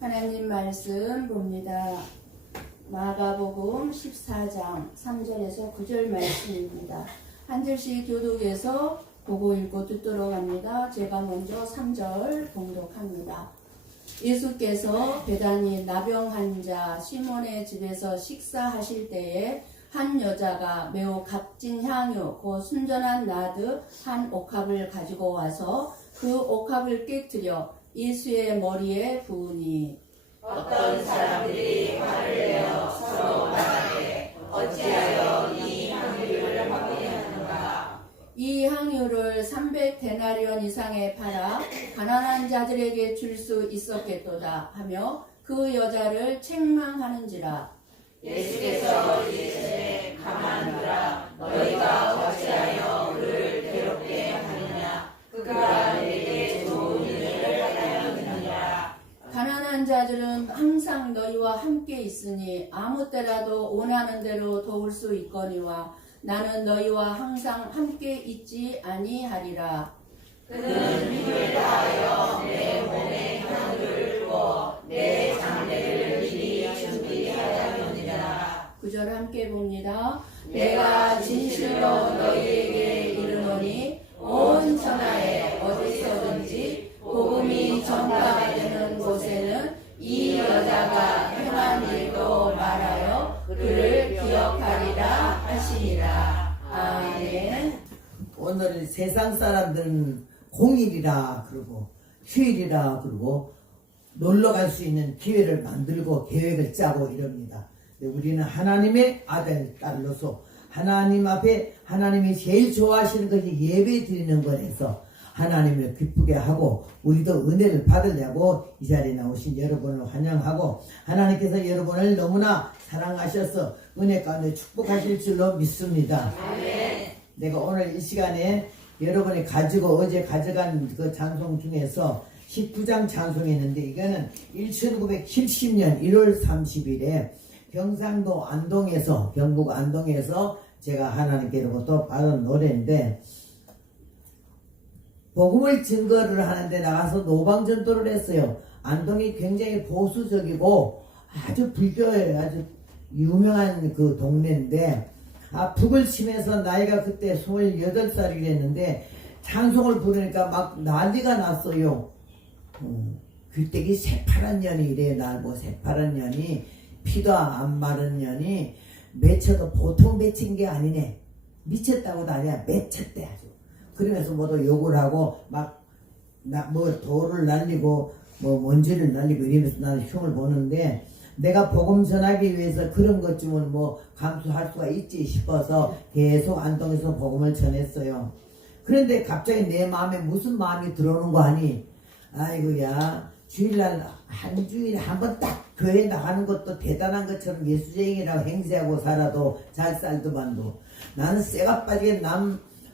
하나님 말씀 봅니다. 마가복음 14장 3절에서 9절 말씀입니다. 한 절씩 교독해서 보고 읽고 듣도록 합니다. 제가 먼저 3절 봉독합니다. 예수께서 베다니 나병 환자 시몬의 집에서 식사하실 때에 한 여자가 매우 값진 향유 곧 순전한 나드 한 옥합을 가지고 와서 그 옥합을 깨뜨려 예수의 머리에 부으니 어떤 사람들이 화를 내어 서로 말하되 어찌하여 이 향유를 허비하는가. 이 향유를 300데나리온 이상에 팔아 가난한 자들에게 줄 수 있었겠도다 하며 그 여자를 책망하는지라. 예수께서 이르시되 가만두라. 너희가 어찌하여 그를 괴롭게 하느냐. 그가 내게 좋은 일을 하였느니라. 가난한 자들은 항상 너희와 함께 있으니 아무 때라도 원하는 대로 도울 수 있거니와 나는 너희와 항상 함께 있지 아니하리라. 그는 힘을 다하여 내 몸에 향유를 부어 내 장례를 미리 준비하였느니라. 9절 함께 봅니다. 내가 진실로 너희에게 이르노니 온 천하에 어디서든지 복음이 전파되는 곳에는 이 여자가 행한 일도 말하여 그를 기억하리라 하시니라. 아멘. 오늘 세상 사람들은 공일이라 그러고 휴일이라 그러고 놀러 갈 수 있는 기회를 만들고 계획을 짜고 이럽니다. 우리는 하나님의 아들, 딸로서 하나님 앞에 하나님이 제일 좋아하시는 것이 예배 드리는 것에서 하나님을 기쁘게 하고 우리도 은혜를 받으려고 이 자리에 나오신 여러분을 환영하고 하나님께서 여러분을 너무나 사랑하셔서 은혜 가운데 축복하실 줄로 믿습니다. 아멘. 내가 오늘 이 시간에 여러분이 가지고 어제 가져간 그 찬송 중에서 19장 찬송했는데 이거는 1970년 1월 30일에 경상도 안동에서 경북 안동에서 제가 하나님께로부터 받은 노래인데 복음을 증거를 하는데 나가서 노방전도를 했어요. 안동이 굉장히 보수적이고 아주 불교에 아주 유명한 그 동네인데 북을 치면서 나이가 그때 28살이랬는데 찬송을 부르니까 막 난리가 났어요. 귀때기 새파란 년이 이래요. 날고 새파란 년이 피도 안 마른 년이 맺혀도 보통 맺힌 게 아니네. 미쳤다고도 아니야. 맺혔대 아주. 그러면서 모두 욕을 하고 막 뭐 돌을 날리고 뭐 먼지를 날리고 이러면서 나는 흉을 보는데 내가 복음 전하기 위해서 그런 것쯤은 뭐 감수할 수가 있지 싶어서 계속 안동에서 복음을 전했어요. 그런데 갑자기 내 마음에 무슨 마음이 들어오는 거 아니? 아이고야, 주일날 한 주일에 한 번 딱 교회 나가는 것도 대단한 것처럼 예수쟁이라고 행세하고 살아도 잘 살더만도 나는 쇠가 빠지게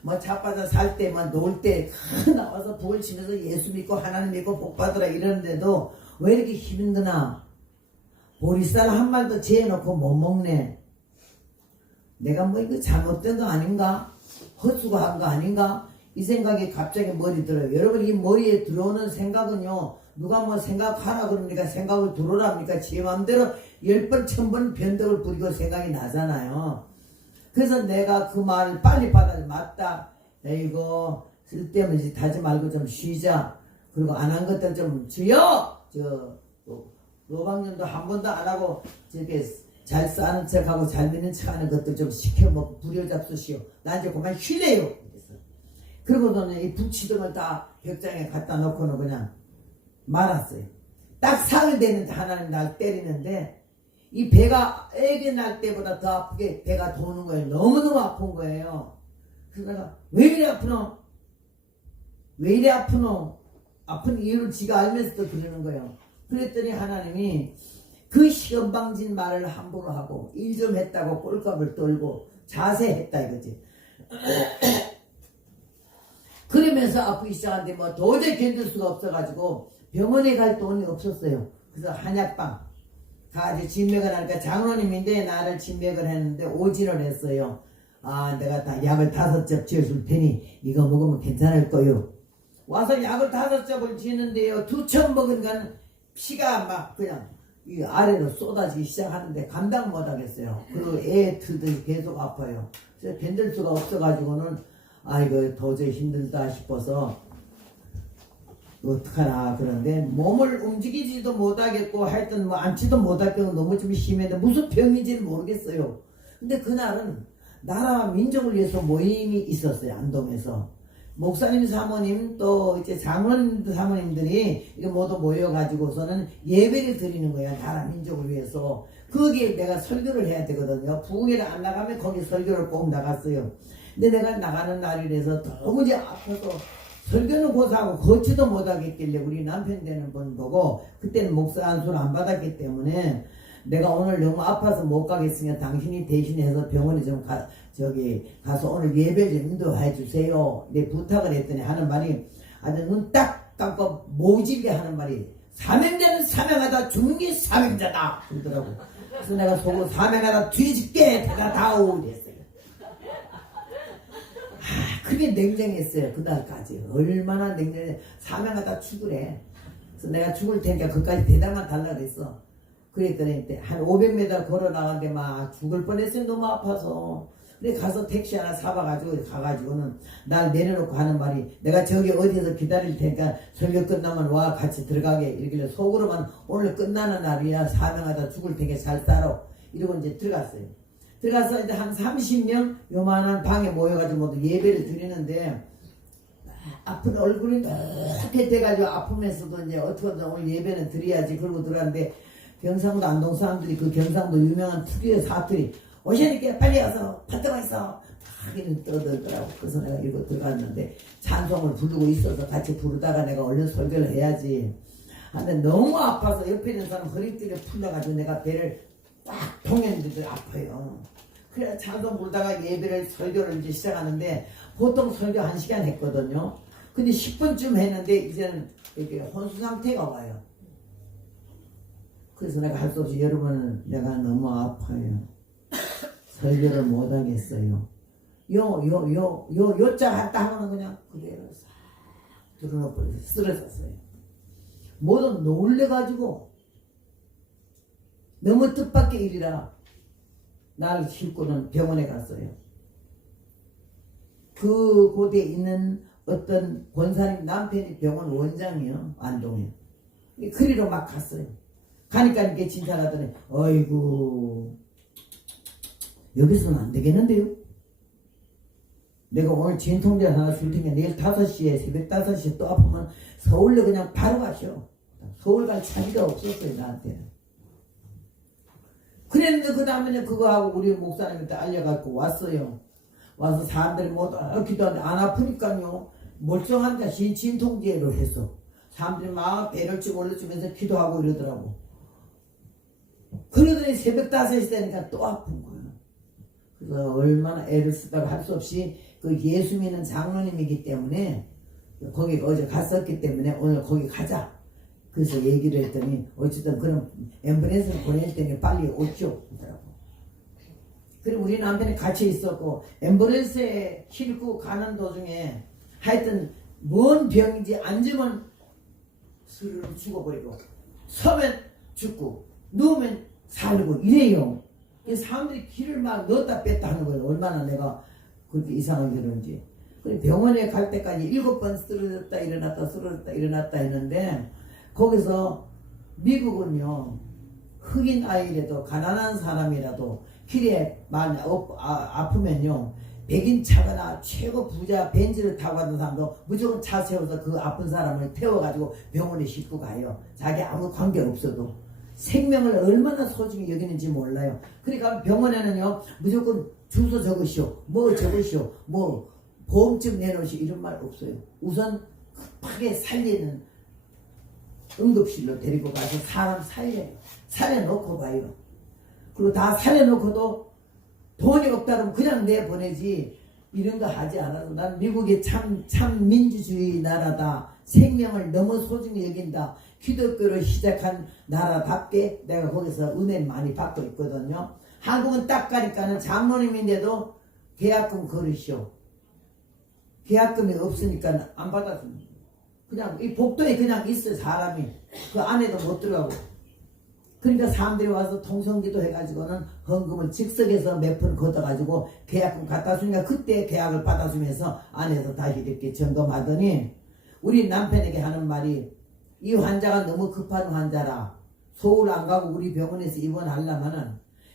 뭐 자빠져 살 때만 놀 때 나와서 북을 치면서 예수 믿고 하나님 믿고 복 받으라 이러는데도 왜 이렇게 힘드나? 보리쌀 한 말도 재놓고 못 먹네. 내가 뭐 이거 잘못된 거 아닌가? 헛수고한 거 아닌가? 이 생각이 갑자기 머리 들어요. 여러분 이 머리에 들어오는 생각은요. 누가 뭐 생각하라 그러니까 생각을 들어오랍니까? 지 마음대로 10번 1000번 변덕을 부리고 생각이 나잖아요. 그래서 내가 그 말을 빨리 받아서 맞다. 에이고 쓸데없는 짓 하지 말고 좀 쉬자. 그리고 안 한 것들 좀 주여! 노방전도 한 번도 안 하고 저렇게 잘 싸는 척하고 잘 믿는 척하는 것도 좀 시켜먹고 부려잡수시오. 나 이제 그만 쉴래요. 그러고서는 이 북치등을 다 벽장에 갖다 놓고는 그냥 말았어요. 딱 사흘 되는데 하나님 날 때리는데 이 배가 애기 날 때보다 더 아프게 배가 도는 거예요. 너무너무 아픈 거예요. 그래서 내가 왜 이래 아프노? 왜 이래 아프노? 아픈 이유를 지가 알면서도 그러는 거예요. 그랬더니 하나님이 그 시험방진 말을 함부로 하고 일 좀 했다고 꼴값을 떨고 자세했다 이거지. 그러면서 아프기 시작하는데 뭐 도저히 견딜 수가 없어가지고 병원에 갈 돈이 없었어요. 그래서 한약방 가지 진맥을 하니까 장로님인데 나를 진맥을 했는데 오진을 했어요. 아 내가 다 약을 5접 지어줄 테니 이거 먹으면 괜찮을 거요. 와서 약을 5접을 지는데요. 2첩 먹으니까 피가 막 그냥 이 아래로 쏟아지기 시작하는데 감당 못 하겠어요. 그리고 애 들들이 계속 아파요. 그래서 견딜 수가 없어가지고는 이거 도저히 힘들다 싶어서 어떡하나 그런데 몸을 움직이지도 못하겠고 하여튼 뭐 앉지도 못하겠고 너무 좀 심했는데 무슨 병인지는 모르겠어요. 근데 그날은 나라와 민족을 위해서 모임이 있었어요. 안동에서 목사님 사모님 또 이제 장로님 사모님들이 이게 모두 모여가지고서는 예배를 드리는 거야. 나라 민족을 위해서. 거기에 내가 설교를 해야 되거든요. 부흥회를 안 나가면 거기 설교를 꼭 나갔어요. 근데 내가 나가는 날이라서 도무지 아파서 설교는 고사하고 걷지도 못하겠길래 우리 남편 되는 분 보고 그때는 목사 안수를 안 받았기 때문에 내가 오늘 너무 아파서 못 가겠으니까 당신이 대신해서 병원에 좀 가서 오늘 예배 좀 인도해 주세요. 내 부탁을 했더니 하는 말이 아주 눈 딱 감고 모질게 하는 말이 사명자는 사명하다 죽는 게 사명자다 그러더라고. 그래서 내가 속으로 사명하다 뒤집게 내가 다오 이랬어요. 그게 냉정했어요. 그날까지 얼마나 냉정해. 사명하다 죽으래. 그래서 내가 죽을 테니까 그까지 대답만 달라 그랬어. 그랬더니 한 500m 걸어 나갔는데 막 죽을 뻔했어요. 너무 아파서. 그래 가서 택시 하나 사봐가지고 가가지고는 날 내려놓고 하는 말이 내가 저기 어디서 기다릴 테니까 설교 끝나면 와 같이 들어가게 이러길래 속으로만 오늘 끝나는 날이야 사명하다 죽을 테니까 잘 살아 이러고 이제 들어갔어요. 들어가서 이제 한 30명 요만한 방에 모여가지고 모두 예배를 드리는데 아픈 얼굴이 이렇게 돼가지고 아프면서도 이제 어떻게든 오늘 예배는 드려야지 그러고 들어갔는데 경상도 안동 사람들이 그 경상도 유명한 특유의 사투리 오시니까 빨리 와서 받들어 있어 하기는 떠들더라고. 그래서 내가 이거 들어갔는데 찬송을 부르고 있어서 같이 부르다가 내가 얼른 설교를 해야지 근데 너무 아파서 옆에 있는 사람 허리띠를 풀려가지고 내가 배를 꽉 통했는데도 아파요. 그래서 찬송 부르다가 예배를 설교를 이제 시작하는데 보통 설교 1시간 했거든요. 근데 10분쯤 했는데 이제는 이렇게 혼수 상태가 와요. 그래서 내가 할 수 없이 여러분 내가 너무 아파요. 설교를 못 하겠어요. 요자 한다 하면 그냥 그대로 싹 들어놓고 쓰러졌어요. 모두 놀래가지고 너무 뜻밖의 일이라 나를 싣고는 병원에 갔어요. 그 곳에 있는 어떤 권사님 남편이 병원 원장이요. 안동에. 그리로 막 갔어요. 가니까 이렇게 진찰하더니 어이구 여기서는 안 되겠는데요. 내가 오늘 진통제 하나 줄 테니까 내일 5시에 새벽 5시에 또 아프면 서울로 그냥 바로 가시오. 서울 갈 차비가 없었어요 나한테. 그랬는데 그 다음에 그거 하고 우리 목사님한테 알려갖고 왔어요. 와서 사람들이 모두 기도하는데 안 아프니까요. 멀쩡한 자신 진통제로 해서 사람들이 막 배를 쭉 올려주면서 기도하고 이러더라고. 그러더니 새벽 5시 되니까 또 아픈 거예요. 그래서 얼마나 애를 쓰다가 할 수 없이 그 예수 믿는 장로님이기 때문에 거기 어제 갔었기 때문에 오늘 거기 가자. 그래서 얘기를 했더니 어쨌든 그럼 앰뷸런스를 보낼 테니 빨리 오죠. 그러더라고. 그리고 우리 남편이 같이 있었고 앰뷸런스에 싣고 가는 도중에 하여튼 뭔 병인지 앉으면 스르륵 죽어버리고 서면 죽고 누우면 살고 이래요. 사람들이 길을 막 넣었다 뺐다 하는 거예요. 얼마나 내가 그렇게 이상하게 그런지. 병원에 갈 때까지 7번 쓰러졌다 일어났다 쓰러졌다 일어났다 했는데 거기서 미국은요 흑인 아이라도 가난한 사람이라도 길에 많이 아프면요 백인 차거나 최고 부자 벤츠를 타고 가는 사람도 무조건 차 세워서 그 아픈 사람을 태워가지고 병원에 싣고 가요. 자기 아무 관계 없어도. 생명을 얼마나 소중히 여기는지 몰라요. 그러니까 병원에는요 무조건 주소 적으시오 뭐 적으시오 뭐 보험증 내놓으시오 이런 말 없어요. 우선 급하게 살리는 응급실로 데리고 가서 사람 살려놓고 봐요. 그리고 다 살려놓고도 돈이 없다 그러면 그냥 내보내지 이런 거 하지 않아도 난 미국이 참 민주주의 나라다. 생명을 너무 소중히 여긴다. 기독교를 시작한 나라답게 내가 거기서 은혜를 많이 받고 있거든요. 한국은 딱 가니까는 장로님인데도 계약금 걸으시오. 계약금이 없으니까 안 받아줍니다. 그냥 이 복도에 그냥 있어요. 사람이 그 안에도 못 들어가고. 그러니까 사람들이 와서 통성기도 해가지고는 헌금을 즉석에서 몇 푼 걷어가지고 계약금 갖다 주니까 그때 계약을 받아주면서 안에서 다시 이렇게 점검하더니 우리 남편에게 하는 말이 이 환자가 너무 급한 환자라 서울 안 가고 우리 병원에서 입원하려면은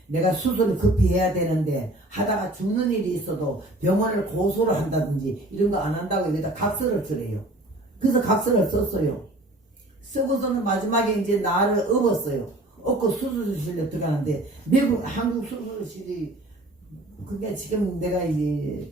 내가 수술을 급히 해야 되는데 하다가 죽는 일이 있어도 병원을 고소를 한다든지 이런 거 안 한다고 여기다 각서를 쓰래요. 그래서 각서를 썼어요. 쓰고서는 마지막에 이제 나를 업었어요. 업고 수술실에 들어가는데 미국 한국 수술실이 그게 지금 내가 이제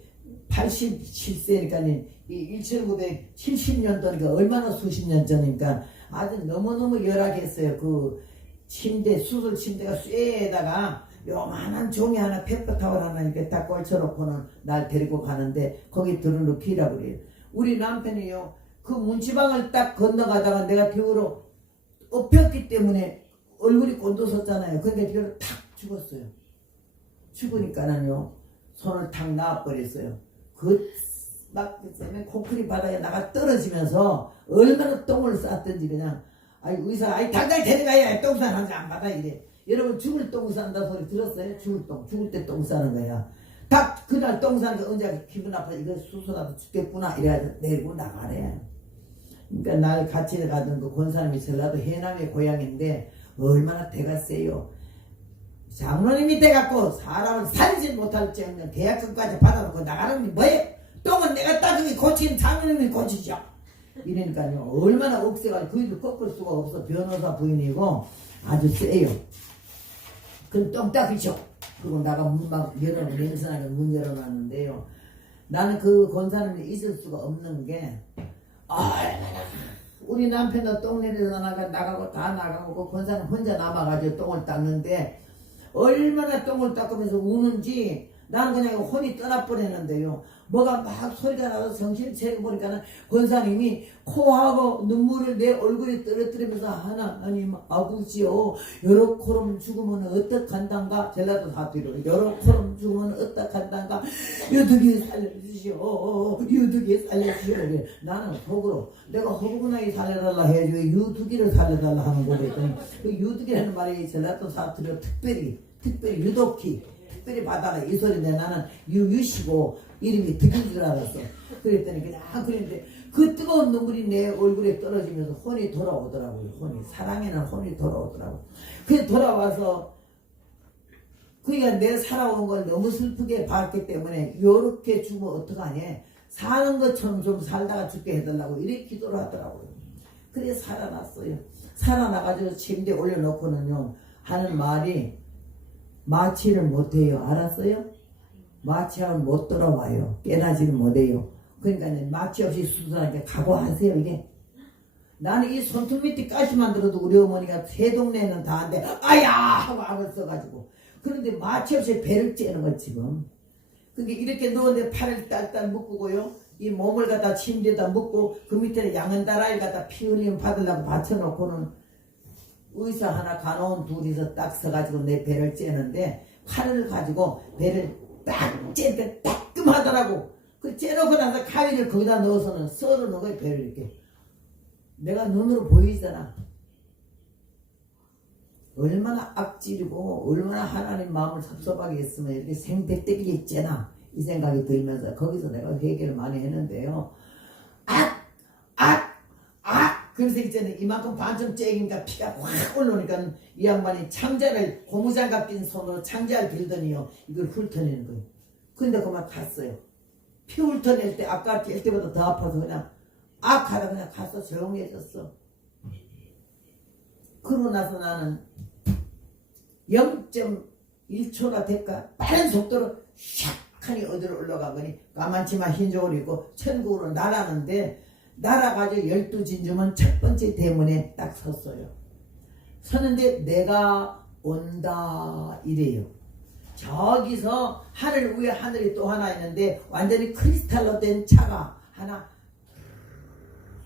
87세니까 1970년도니까 얼마나 수십 년 전이니까 아주 너무너무 열악했어요. 그 침대 수술 침대가 쇠에다가 요만한 종이 하나 페퍼타월 하나 이렇게 딱 걸쳐놓고는 날 데리고 가는데 거기 들어놓기라고 그래요. 우리 남편이요 그 문지방을 딱 건너가다가 내가 뒤로 엎였기 때문에 얼굴이 꼰도섰잖아요. 그러니까 뒤로 탁 죽었어요. 죽으니까는요 손을 탁 놔버렸어요. 막 콘크리트 바닥에 나가 떨어지면서 얼마나 똥을 쌌던지 그냥 의사 당장 데려가야 똥 싸는지 안 받아 이래. 여러분 죽을 똥 싼다 소리 들었어요? 죽을 때 똥 싸는 거야. 딱 그날 똥 싸는 게 언제 기분 나빠 이거 수술하다 죽겠구나 이래가지고 내리고 나가래. 그러니까 날 같이 가던 그 권사님이 전라도 해남의 고향인데 얼마나 대가 세요. 장로님이 돼갖고 사람을 살리지 못할 정도면 계약금까지 받아놓고 나가는 게 뭐예요? 똥은 내가 따뜻히 고치는 장로님이 고치죠. 이러니까요 얼마나 억세가 그 일을 꺾을 수가 없어. 변호사 부인이고 아주 세요. 그럼 똥 닦이죠. 그리고 나가 문 막 냄새나게 문 열어놨는데요. 나는 그 권사님을 잊을 수가 없는 게 얼마나 우리 남편도 똥 내려서 나가고 다 나가고 그 권사님 혼자 남아가지고 똥을 닦는데 얼마나 똥을 닦으면서 우는지 나는 그냥 혼이 떠나버렸는데요. 뭐가 막 소리가 나서 정신을 차려보니까는 권사님이 코하고 눈물을 내 얼굴에 떨어뜨리면서 하나님 아버지요 요렇게럼 죽으면 어떡한단가 전라도 사투리로 요렇게럼 죽으면 어떡한단가 유득이 살려주시오 유득이 살려주시오. 나는 속으로 내가 허구나이 살려달라 해야지 왜 유득이를 살려달라 하는 거랬더니 그 유득이라는 말이 전라도 사투리로 특별히 유독히 특별히 받아가 이 소리인데 나는 유유시고 이름이 득인 줄 알았어. 그랬더니 그냥 그랬는데 그 뜨거운 눈물이 내 얼굴에 떨어지면서 혼이 돌아오더라고요. 사랑에는 혼이 돌아오더라고. 그래 돌아와서 그러니까 내 살아온 걸 너무 슬프게 봤기 때문에 요렇게 죽으면 어떡하냐 사는 것처럼 좀 살다가 죽게 해달라고 이렇게 기도를 하더라고요. 그래 살아났어요. 살아나가지고 침대에 올려놓고는요 하는 말이 마취를 못해요. 알았어요? 마취하면 못 돌아와요. 깨나지를 못해요. 그러니까 마취 없이 수술하니까 각오하세요. 이게 나는 이 손톱 밑에 가시만 들어도 우리 어머니가 새 동네는 다 한데 아야 하고 악을 써가지고 그런데 마취 없이 배를 째는 거 지금. 근데 이렇게 누웠는데 팔을 딸딸 묶고요 이 몸을 갖다 침대에다 묶고 그 밑에 양은다라이를 갖다 피 흘리면 받으려고 받쳐놓고는 의사 하나 간호원 둘이서 딱 서가지고 내 배를 째는데 팔을 가지고 배를 딱 째니까 따끔하더라고. 그 째놓고 나서 가위를 거기다 넣어서는 썰어 넣은 거야 배를 이렇게. 내가 눈으로 보이잖아. 얼마나 악질이고 얼마나 하나님 마음을 섭섭하게 했으면 이렇게 생백대기게 째나 이 생각이 들면서 거기서 내가 회개를 많이 했는데요. 그래서 있잖아요. 이만큼 반쯤 째기니까 피가 확 올라오니까 이 양반이 창자를 고무장갑 낀 손으로 창자를 들더니요. 이걸 훑어내는 거예요. 근데 그만 갔어요. 피 훑어낼 때 아까 깰 때보다 더 아파서 그냥 하다 그냥 가서 조용해졌어. 그러고 나서 나는 0.1초나 될까 빠른 속도로 샥하니 어디로 올라간 거니 까만치마 흰족을 입고 천국으로 날아가는데 날아가지고 12진주문 첫 번째 대문에 딱 섰어요. 서는데 내가 온다 이래요. 저기서 하늘 위에 하늘이 또 하나 있는데 완전히 크리스탈로 된 차가 하나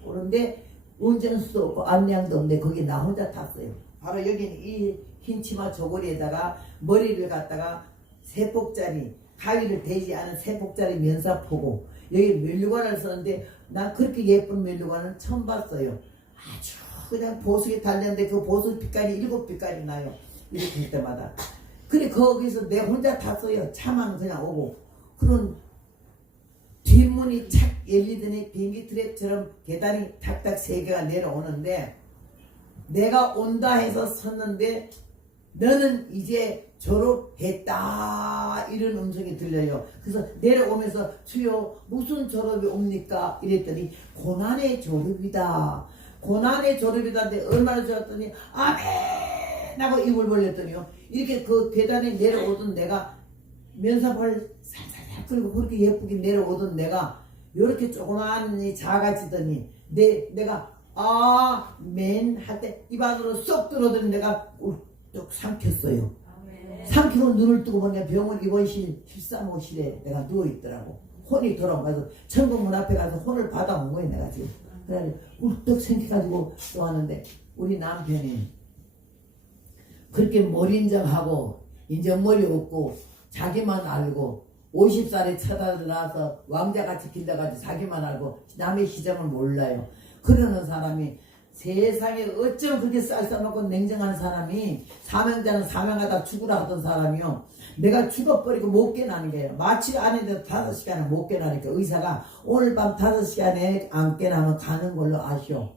오는데 운전수도 없고 안내양도 없는데 거기 나 혼자 탔어요. 바로 여기는 이 흰치마 저고리에다가 머리를 갖다가 세폭짜리 가위를 대지 않은 세폭짜리 면사포고 여기 면류관을 썼는데 난 그렇게 예쁜 면류관은 처음 봤어요. 아주 그냥 보석이 달렸는데 그 보석 빛깔이 7빛깔이 나요. 이렇게 할 때마다. 그래 거기서 내 혼자 탔어요. 차만 그냥 오고. 그런 뒷문이 착 열리더니 비행기 트랩처럼 계단이 탁탁 3개가 내려오는데 내가 온다 해서 섰는데 너는 이제 졸업했다 이런 음성이 들려요. 그래서 내려오면서 주여 무슨 졸업이 옵니까? 이랬더니 고난의 졸업이다. 고난의 졸업이다. 근데 얼마나 좋았더니 아멘 하고 입을 벌렸더니요. 이렇게 그 계단에 내려오던 내가 면사발 살살살 그리고 그렇게 예쁘게 내려오던 내가 이렇게 조그만히 작아지더니 내가 아멘 할 때 입 안으로 쏙 들어오더니 내가 뚝 삼켰어요. 삼키고 눈을 뜨고 보니까 병원 입원실 13호실에 내가 누워있더라고. 혼이 돌아가서 천국문 앞에 가서 혼을 받아온 거예요. 내가 지금. 그래가지고 울떡 생겨가지고 또 왔는데 우리 남편이 그렇게 머리인정하고 인정머리 없고 자기만 알고 50살에 쳐다나서 왕자같이 길러가지고 자기만 알고 남의 시정을 몰라요. 그러는 사람이 세상에 어쩜 그렇게 쌀쌀먹고 냉정한 사람이 사명자는 사명하다 죽으라 하던 사람이요. 내가 죽어버리고 못 깨나는 거예요. 마취 안 해도 5시간을 못 깨나니까 의사가 오늘 밤 5시간에 안 깨나면 가는 걸로 아시오.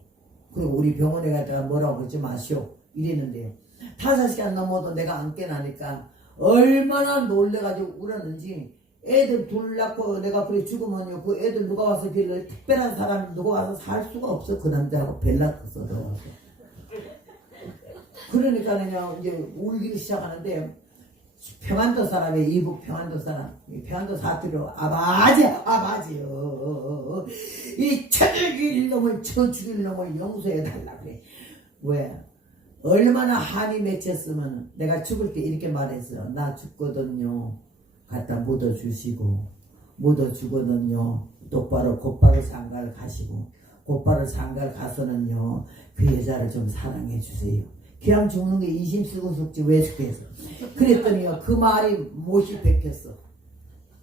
그리고 우리 병원에 갔다가 뭐라고 그러지 마시오. 이랬는데요. 5시간 넘어도 내가 안 깨나니까 얼마나 놀래가지고 울었는지 애들 둘 낳고 내가 그래 죽으면요 그 애들 누가 와서 빌려 특별한 사람이 누가 와서 살 수가 없어. 그 남자하고 벨라크서 들어와서 그러니까 그냥 이제 울기 시작하는데 평안도 사람이에요. 이북 평안도 사람 평안도 사투리로 아버지요 이 쳐죽일 놈을 쳐죽일 놈을 용서해달라 그래. 왜? 얼마나 한이 맺혔으면 내가 죽을 때 이렇게 말했어요. 나 죽거든요 갖다 묻어주시고 묻어주거든요. 똑바로 곧바로 장가를 가시고 곧바로 장가를 가서는요 그 여자를 좀 사랑해 주세요. 그냥 죽는 게 이심 쓰고 속지 왜 죽겠어. 그랬더니요 그 말이 못이 베꼈어.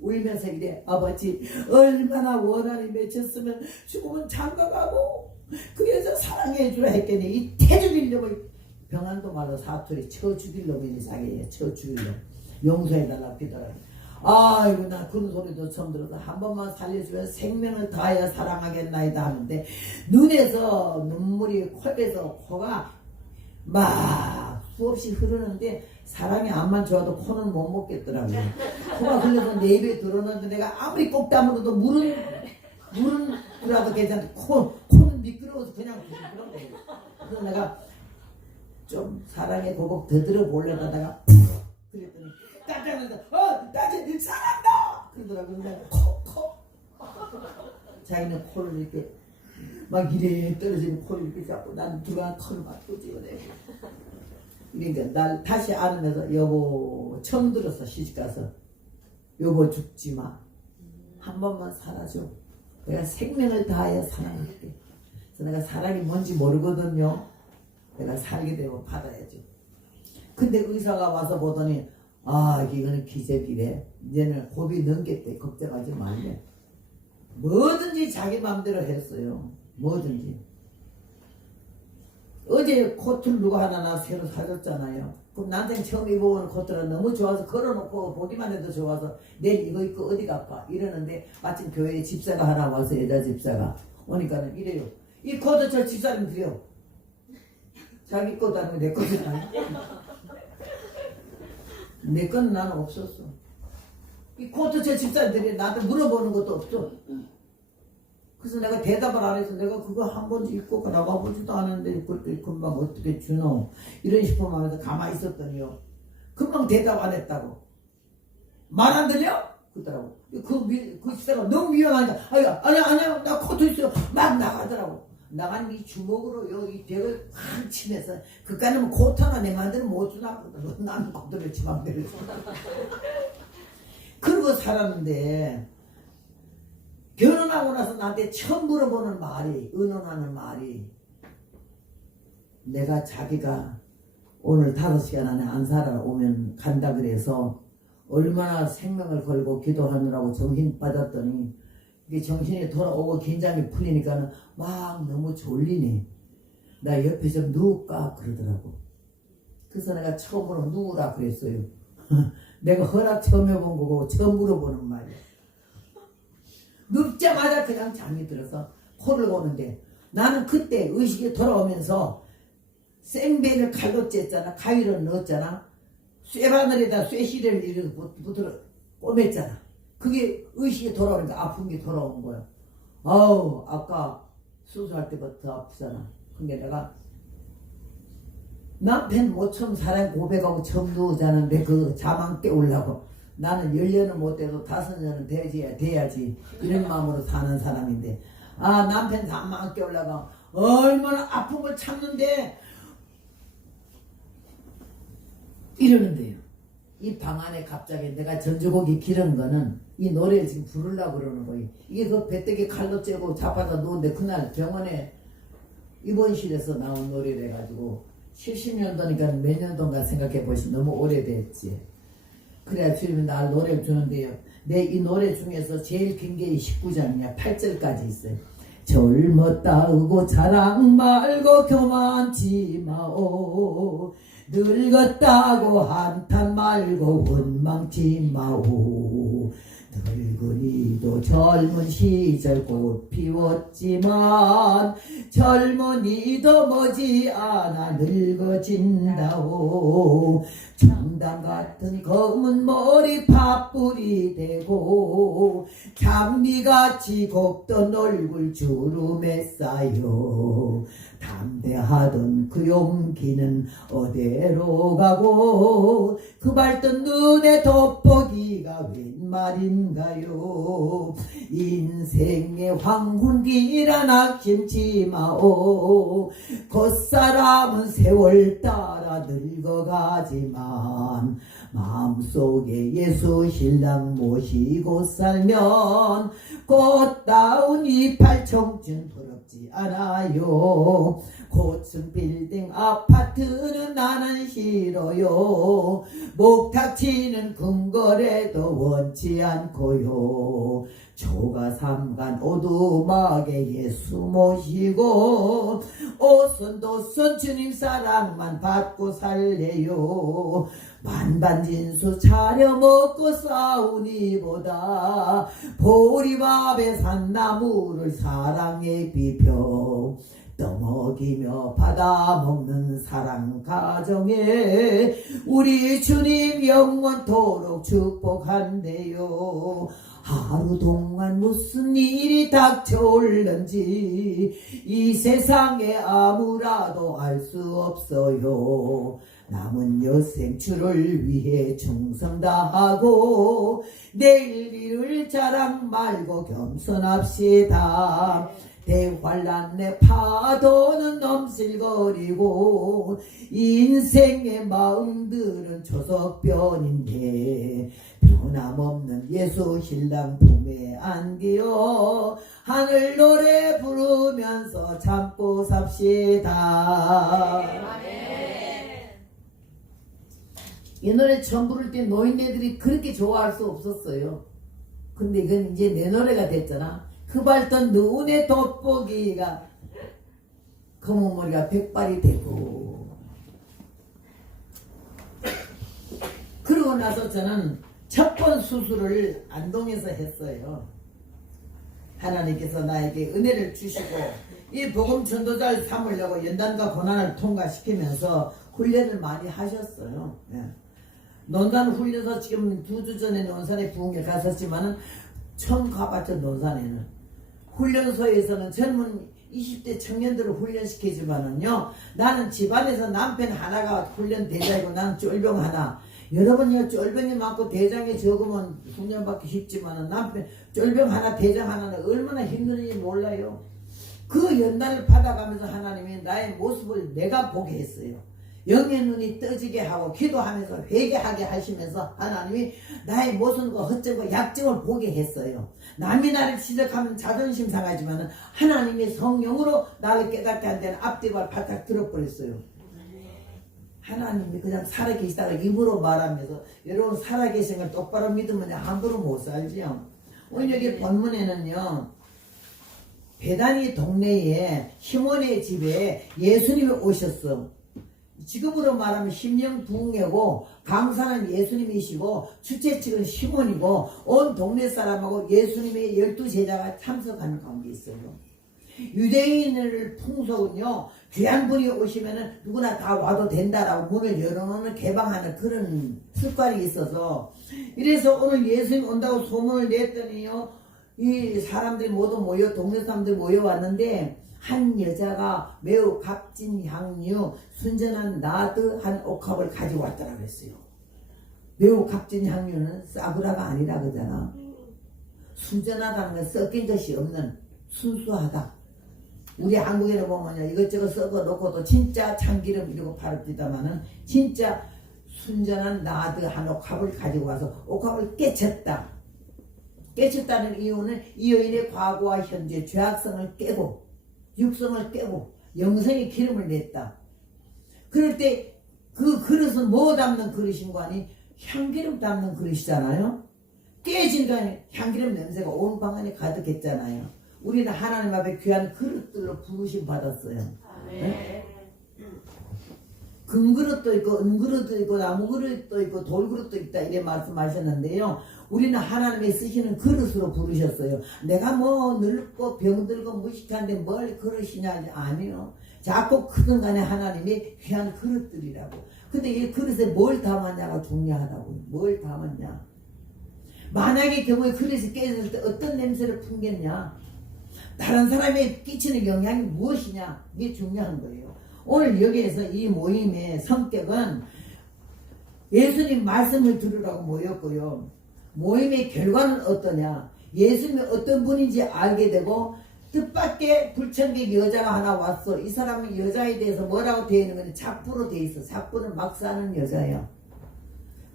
울면서 이래 아버지 얼마나 원한이 맺혔으면 죽으면 장가가고 그 여자 사랑해 주라 했더니 이 태죽일 놈을 병안도 말로 사투리 쳐 죽일 놈이 이상해요. 쳐 죽일 놈 용서해달라고 기도하라. 아이고 나 그런 소리도 처음 들어서 한 번만 살려주면 생명을 다하여 사랑하겠나이다 하는데 눈에서 눈물이 코에서 코가 막 수없이 흐르는데 사람이 암만 좋아도 코는 못 먹겠더라고요. 코가 흘려서 내 입에 들어오는데 내가 아무리 꼭 다물어도 물은 그라도 괜찮은데 코는 미끄러워서 그냥 미끄러운 거예요. 그래서 내가 좀 사랑의 고복 더 들어보려다가 그랬더니 깜짝 놀라서 나 지금 사랑다 그러더라고. 근데 코 자기는 코를 이렇게 막 이래 떨어지는 코를 이렇게 잡고 난 누가 코를 맞고 찍어내고 그러니까 날 다시 안으면서 여보 처음 들었어. 시집가서 여보 죽지마 한 번만 살아줘. 내가 생명을 다하여 사랑할게. 그래서 내가 사랑이 뭔지 모르거든요. 내가 살게 되면 받아야죠. 근데 의사가 와서 보더니 이거는 기적이래. 이제는 고비 넘겠대. 걱정하지 말래. 뭐든지 자기 마음대로 했어요. 뭐든지. 어제 코트를 누가 하나 새로 사줬잖아요. 그럼 나한테는 처음 입어보는 코트가 너무 좋아서 걸어놓고 보기만 해도 좋아서 내일 이거 입고 어디 가봐 이러는데 마침 교회에 집사가 하나 와서 여자 집사가 오니까는 이래요. 이 코트 저 집사님 드려. 자기 것도 아니고 내 것도 아니고 내 건 나는 없었어. 이 코트 저 집사님들이 나한테 물어보는 것도 없어. 그래서 내가 대답을 안 해서 내가 그거 한 번도 입고 나가보지도 않았는데 그것도 금방 어떻게 주노 이런 식으로 하면서 가만히 있었더니요 금방 대답 안 했다고. 말 안 들려? 그러더라고. 그 집사가 너무 위험하니까 아니야 나 코트 있어 막 나가더라고. 나간 이 주먹으로 여기 벽을 확 치면서 그까는 코트 하나 내 마음대로 못 주나 나는 코트를 지 맘대로 그러고 살았는데 결혼하고 나서 나한테 처음 물어보는 말이 의논하는 말이 내가 자기가 오늘 5시간 안에 안 살아오면 간다 그래서 얼마나 생명을 걸고 기도하느라고 정신 빠졌더니 이게 정신이 돌아오고 긴장이 풀리니까는 막 너무 졸리네. 나 옆에 좀 누울까 그러더라고. 그래서 내가 처음으로 누우라 그랬어요. 내가 허락 처음 해본 거고 처음 물어보는 말이야. 눕자마자 그냥 잠이 들어서 코를 고는데 나는 그때 의식이 돌아오면서 생배를 칼로 쬐잖아. 가위를 넣었잖아. 쇠바늘에다 쇠시래를 이렇게 붙들어 꼬맸잖아. 그게 의식이 돌아오니까 아픈 게 돌아온 거야. 아우 아까 수술할 때부터 아프잖아. 근데 내가 남편 뭐 처음 사랑 고백하고 처음 누우자는데 그 잠 안 깨우려고 나는 10년은 못 돼도 5년은 돼야지 이런 마음으로 사는 사람인데 아 남편 잠 안 깨우려고 얼마나 아픈 걸 참는데 이러는데요. 이 방 안에 갑자기 내가 전주곡이 기른 거는 이 노래를 지금 부르려고 그러는 거예요. 이게 그 배때기 칼로 째고 잡아서 누운데 그날 병원에 입원실에서 나온 노래를 해가지고 70년도니까 몇 년도인가 생각해 보시면 너무 오래됐지. 그래야 주님이 날 노래를 주는데요. 내 이 노래 중에서 제일 긴 게 19장이야. 8절까지 있어요. 젊었다고 자랑 말고 교만치 마오. 늙었다고 한탄 말고 원망치 마오. 늙은이도 젊은 시절 꽃 피웠지만 젊은이도 머지않아 늙어진다오. 청담 같은 검은 머리 팥불이 되고 장미같이 곱던 얼굴 주름에 쌓여 담대하던 그 용기는 어디로 가고 그 밝던 눈에 돋보기가 웬 말인가요. 인생의 황혼기라 낙심치 마오. 겉사람은 세월 따라 늙어가지만 마음속에 예수 신랑 모시고 살면 꽃다운 이팔 청춘 부럽지 않아요. 고층 빌딩 아파트는 나는 싫어요. 목탁치는 금거래도 원치 않고요. 초가삼간 오두막에 예수 모시고 오손도손 주님 사랑만 받고 살래요. 만반진수 차려 먹고 싸우니보다 보리밥에 산나물을 사랑에 비벼 떠먹이며 받아먹는 사랑 가정에 우리 주님 영원토록 축복한대요. 하루 동안 무슨 일이 닥쳐올는지 이 세상에 아무라도 알 수 없어요. 남은 여생추를 위해 충성 다하고 내일 일을 자랑 말고 겸손합시다. 대환란의 파도는 넘실거리고 인생의 마음들은 초석변인데 변함없는 예수 신랑 품에 안기어 하늘 노래 부르면서 참고 삽시다. 이 노래 처음 부를 때 노인네들이 그렇게 좋아할 수 없었어요. 근데 이건 이제 내 노래가 됐잖아. 그 밝던 눈의 돋보기가 검은 머리가 백발이 되고 그러고 나서 저는 첫 번 수술을 안동에서 했어요. 하나님께서 나에게 은혜를 주시고 이 복음 전도자를 삼으려고 연단과 고난을 통과시키면서 훈련을 많이 하셨어요. 예. 논산 훈련소 지금 2주 전에 논산에 부흥에 갔었지만은 처음 가봤죠. 논산에는 훈련소에서는 젊은 20대 청년들을 훈련시키지만은요, 나는 집안에서 남편 하나가 훈련 대장이고 나는 쫄병 하나. 여러분이 쫄병이 많고 대장이 적으면 훈련받기 쉽지만은 남편 쫄병 하나 대장 하나는 얼마나 힘든지 몰라요. 그 연단을 받아가면서 하나님이 나의 모습을 내가 보게 했어요. 영의 눈이 떠지게 하고 기도하면서 회개하게 하시면서 하나님이 나의 모순과 허점과 약점을 보게 했어요. 남이 나를 지적하면 자존심 상하지만 하나님의 성령으로 나를 깨닫게 한 데는 앞뒤발 바짝 들어버렸어요. 하나님이 그냥 살아계시다가 입으로 말하면서 여러분 살아계신 걸 똑바로 믿으면 함부로 못 살지요. 오늘 여기 본문에는요, 베다니 동네에 시몬의 집에 예수님이 오셨어. 지금으로 말하면 심령부흥회고 강사는 예수님이시고 주최 측은 시몬이고 온 동네 사람하고 예수님의 12제자가 참석하는 가운데 있어요. 유대인을 풍속은요, 귀한 분이 오시면은 누구나 다 와도 된다라고 문을 열어놓는 개방하는 그런 습관이 있어서, 이래서 오늘 예수님 온다고 소문을 냈더니요, 이 사람들이 모두 동네 사람들이 모여왔는데, 한 여자가 매우 값진 향유, 순전한 나드 한 옥합을 가지고 왔더라 그랬어요. 매우 값진 향유는 싸구라가 아니라 그러잖아. 순전하다는 건 섞인 것이 없는, 순수하다. 우리 한국에는 보면요, 이것저것 섞어 놓고도 진짜 참기름 이러고 팔읍디다마는 진짜 순전한 나드 한 옥합을 가지고 와서 옥합을 깨쳤다. 깨쳤다는 이유는 이 여인의 과거와 현재 죄악성을 깨고 육성을 깨고 영생의 기름을 냈다. 그럴 때 그 그릇은 뭐 담는 그릇인 거 아니? 향기름 담는 그릇이잖아요. 깨진 거 아니? 향기름 냄새가 온 방 안에 가득했잖아요. 우리는 하나님 앞에 귀한 그릇들로 부르심 받았어요. 네? 금그릇도 있고 은그릇도 있고 나무그릇도 있고 돌그릇도 있다 이래 말씀하셨는데요. 우리는 하나님이 쓰시는 그릇으로 부르셨어요. 내가 뭐 늙고 병들고 무식한데 뭘 그릇이냐? 아니요. 작고 크든 간에 하나님이 귀한 그릇들이라고. 근데 이 그릇에 뭘 담았냐가 중요하다고요. 뭘 담았냐. 만약에 경우에 그릇이 깨졌을 때 어떤 냄새를 풍겼냐. 다른 사람에 끼치는 영향이 무엇이냐. 이게 중요한 거예요. 오늘 여기에서 이 모임의 성격은 예수님 말씀을 들으라고 모였고요. 모임의 결과는 어떠냐. 예수님이 어떤 분인지 알게 되고 뜻밖의 불청객 여자가 하나 왔어. 이 사람은 여자에 대해서 뭐라고 되어 있는 거냐. 작부로 되어 있어. 작부는 막 사는 여자예요.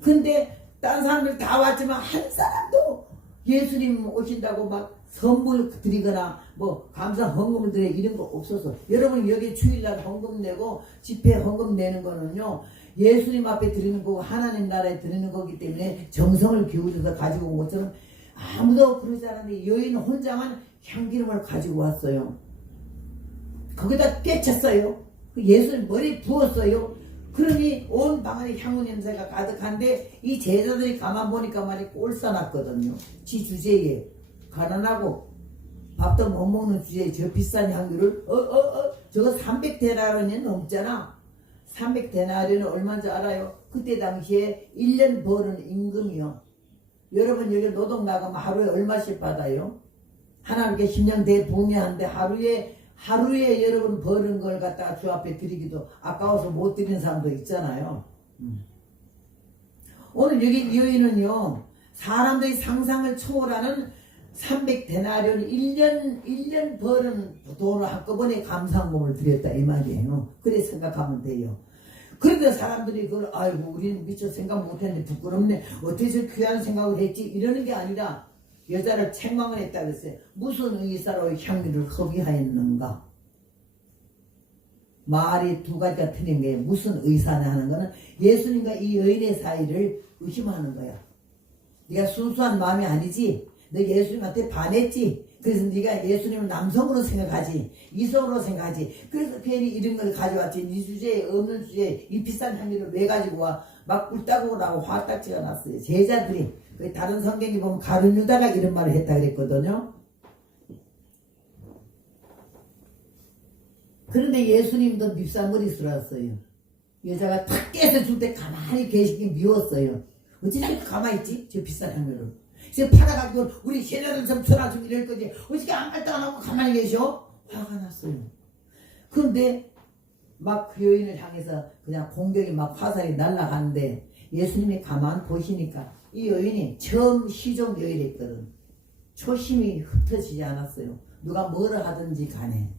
근데 다른 사람들 다 왔지만 한 사람도 예수님 오신다고 막 선물 드리거나 뭐 감사 헌금을 드려 이런 거 없어서, 여러분 여기 주일날 헌금 내고 집회 헌금 내는 거는요, 예수님 앞에 드리는 거고 하나님 나라에 드리는 거기 때문에 정성을 기울여서 가지고 온 것처럼 아무도 그러지 않았는데 여인 혼자만 향기름을 가지고 왔어요. 거기다 깨쳤어요. 예수님 머리에 부었어요. 그러니 온 방 안에 향후 냄새가 가득한데 이 제자들이 가만 보니까 말이 꼴싸놨거든요. 지 주제에 가난하고 밥도 못 먹는 주제에 저 비싼 향유를 저거 300데나리온이 넘잖아. 300데나리온은 얼마인지 알아요? 그때 당시에 1년 버는 임금이요. 여러분 여기 노동 나가면 하루에 얼마씩 받아요? 하나님께 10년 대봉이한데 하루에 여러분 버는 걸 갖다가 주 앞에 드리기도 아까워서 못 드리는 사람도 있잖아요. 오늘 여기 이 여인은요, 사람들이 상상을 초월하는 300데나리온 1년 버는 돈을 한꺼번에 감사금을 드렸다 이 말이에요. 그래 생각하면 돼요. 그런데 사람들이 그걸 아이고 우리는 미처 생각 못했네, 부끄럽네, 어떻게 저 귀한 생각을 했지, 이러는 게 아니라 여자를 책망을 했다 그랬어요. 무슨 의사로 향유를 허비하였는가. 말이 두 가지가 틀린 게 무슨 의사냐 하는 거는 예수님과 이 여인의 사이를 의심하는 거야. 네가 순수한 마음이 아니지. 너 예수님한테 반했지. 그래서 네가 예수님을 남성으로 생각하지, 이성으로 생각하지. 그래서 괜히 이런 걸 가져왔지. 네 주제에 없는 주제에 이 비싼 향유를 왜 가지고 와. 막 꿀따구라고 화딱지가 났어요. 제자들이. 다른 성경에 보면 가룟 유다가 이런 말을 했다 그랬거든요. 그런데 예수님도 밉상머리스러웠어요. 여자가 탁 깨서 줄 때 가만히 계시긴 미웠어요. 어찌 저렇게 가만히 있지? 저 비싼 향유를. 지금 팔아가지고 우리 세자들 좀 전화 좀 이럴 거지. 어떻게 아무 말도 안 하고 가만히 계셔? 화가 났어요. 그런데 막 그 여인을 향해서 그냥 공격이 막 화살이 날아가는데 예수님이 가만 보시니까 이 여인이 처음 시종 여인이었거든. 초심이 흩어지지 않았어요. 누가 뭐라 하든지 간에.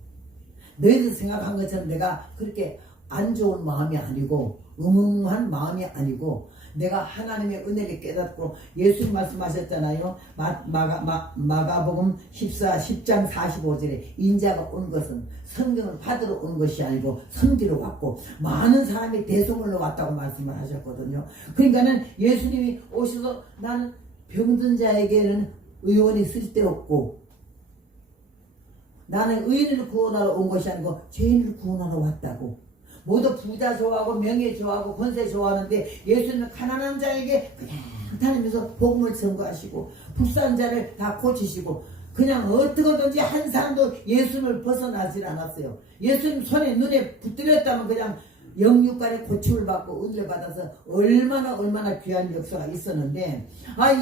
너희들 생각한 것처럼 내가 그렇게 안 좋은 마음이 아니고 음흉한 마음이 아니고 내가 하나님의 은혜를 깨닫고 예수님 말씀하셨잖아요. 마가복음 10장 45절에 인자가 온 것은 성경을 받으러 온 것이 아니고 섬기러 왔고 많은 사람이 대속물로 왔다고 말씀을 하셨거든요. 그러니까는 예수님이 오셔서 나는 병든 자에게는 의원이 쓸데없고 나는 의인을 구원하러 온 것이 아니고 죄인을 구원하러 왔다고. 모두 부자 좋아하고 명예 좋아하고 권세 좋아하는데 예수님은 가난한 자에게 그냥 다니면서 복음을 전거하시고 불쌍한 자를 다 고치시고 그냥 어떻게든지 한 사람도 예수님을 벗어나질 않았어요. 예수님 손에 눈에 붙들렸다면 그냥 영육간의 고침을 받고 은혜를 받아서 얼마나 귀한 역사가 있었는데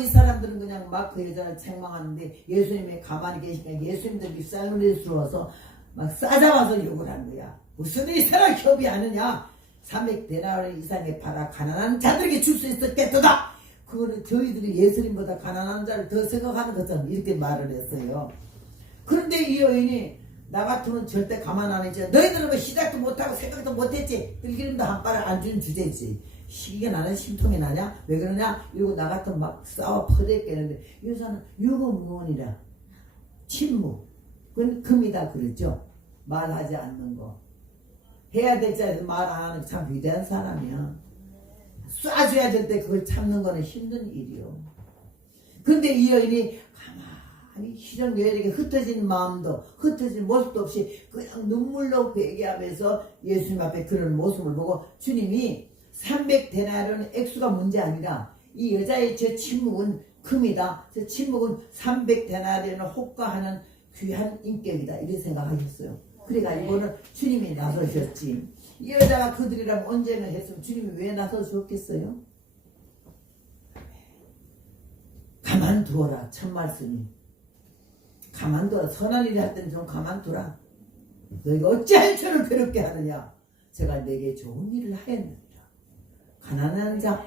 이 사람들은 그냥 막 그 여자를 책망하는데 예수님이 가만히 계시니까 예수님들 쌀물에스러워서 막 싸잡아서 욕을 한 거야. 무슨 이 사람 협의하느냐. 300데나리 이상의 팔아 가난한 자들에게 줄 수 있었겠도다. 그거는 저희들이 예수님보다 가난한 자를 더 생각하는 것처럼 이렇게 말을 했어요. 그런데 이 여인이 나 같으면 절대 가만 안 했지. 너희들은 뭐 시작도 못하고 생각도 못했지. 들기름도 한 발을 안 주는 주제지. 시기가 나냐 심통이 나냐 왜 그러냐 이러고 나 같으면 막 싸워 퍼댔겠는데 이 여자는 유고무원이라 침묵 그건 금이다 그랬죠. 말하지 않는 거. 해야 될 자리에서 말 안 하는 참 위대한 사람이야. 쏴줘야 될 때 그걸 참는 거는 힘든 일이요. 근데 이 여인이 가만히 희정 여인에게 흩어진 마음도 흩어진 모습도 없이 그냥 눈물로 회개하면서 예수님 앞에 그런 모습을 보고 주님이 300데나리온 액수가 문제 아니라 이 여자의 저 침묵은 금이다. 저 침묵은 300데나리온을 호가하는 귀한 인격이다. 이렇게 생각하셨어요. 그래가지고는 주님이 나서셨지. 이 여자가 그들이랑 언쟁을 했으면 주님이 왜 나서셨겠어요? 가만두어라. 첫 말씀이. 가만두어라. 선한 일을 할 때는 좀 가만두라. 너희가 어찌할 저를 괴롭게 하느냐. 제가 내게 좋은 일을 하였느니라. 가난한 자.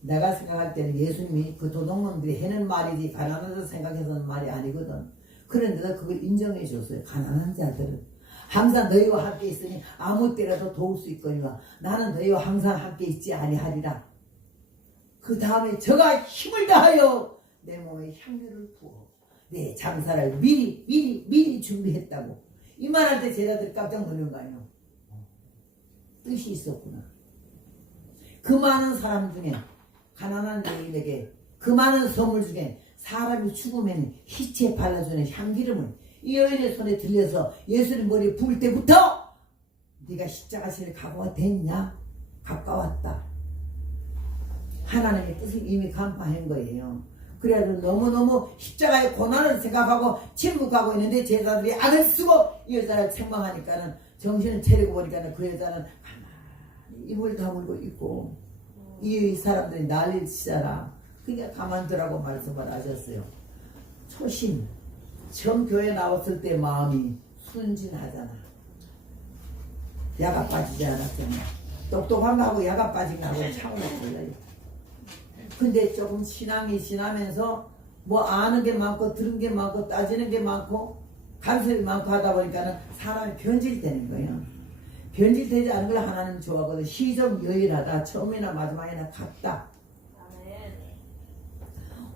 내가 생각할 때는 예수님이 그 도둑놈들이 해는 말이지 가난하다 생각해서는 말이 아니거든. 그런데도 그걸 인정해 줬어요. 가난한 자들은 항상 너희와 함께 있으니 아무 때라도 도울 수 있거니와 나는 너희와 항상 함께 있지 아니하리라. 그 다음에 저가 힘을 다하여 내 몸에 향료를 부어 내 장사를 미리 준비했다고. 이 말할 때 제자들이 깜짝 놀란 거 아니에요. 뜻이 있었구나. 그 많은 사람 중에 가난한 여인에게 그 많은 선물 중에 사람이 죽으면 희채에 발라주는 향기름을 이 여인의 손에 들려서 예수님 머리에 부을 때부터 네가 십자가 실 각오가 됐냐? 가까웠다. 하나님의 뜻을 이미 간파한 거예요. 그래도 너무너무 십자가의 고난을 생각하고 침묵하고 있는데 제자들이 악을 쓰고 이 여자를 책망하니까는 정신을 차리고 보니까는 그 여자는 가만히 입을 다물고 있고 이 사람들이 난리를 치잖아. 그러니까 가만두라고 말씀을 하셨어요. 초심. 처음 교회 나왔을 때 마음이 순진하잖아. 야가 빠지지 않았잖아. 똑똑한 거하고 야가 빠진 거하고 차원이 달라요. 근데 조금 신앙이 지나면서 뭐 아는 게 많고 들은 게 많고 따지는 게 많고 간섭이 많고 하다 보니까는 사람이 변질되는 거예요. 변질되지 않은 걸 하나님 좋아하거든. 시적 유일하다. 처음이나 마지막이나 같다.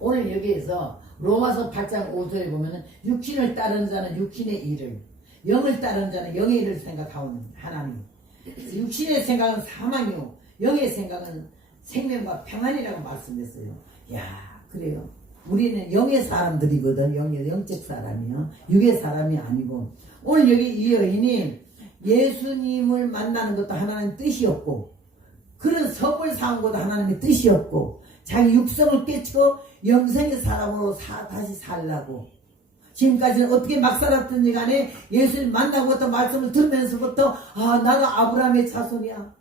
오늘 여기에서 로마서 8장 5절에 보면은 육신을 따르는 자는 육신의 일을, 영을 따르는 자는 영의 일을 생각하오는 하나님. 육신의 생각은 사망이요, 영의 생각은 생명과 평안이라고 말씀했어요. 야, 그래요. 우리는 영의 사람들이거든. 영적 사람이요. 육의 사람이 아니고. 오늘 여기 이 여인이 예수님을 만나는 것도 하나님의 뜻이었고, 그런 선물 사온 것도 하나님의 뜻이었고, 자기 육성을 깨치고 영생의 사람으로 다시 살라고. 지금까지는 어떻게 막 살았든지 간에 예수님 만나고부터 말씀을 들으면서부터 나도 아브라함의 자손이야.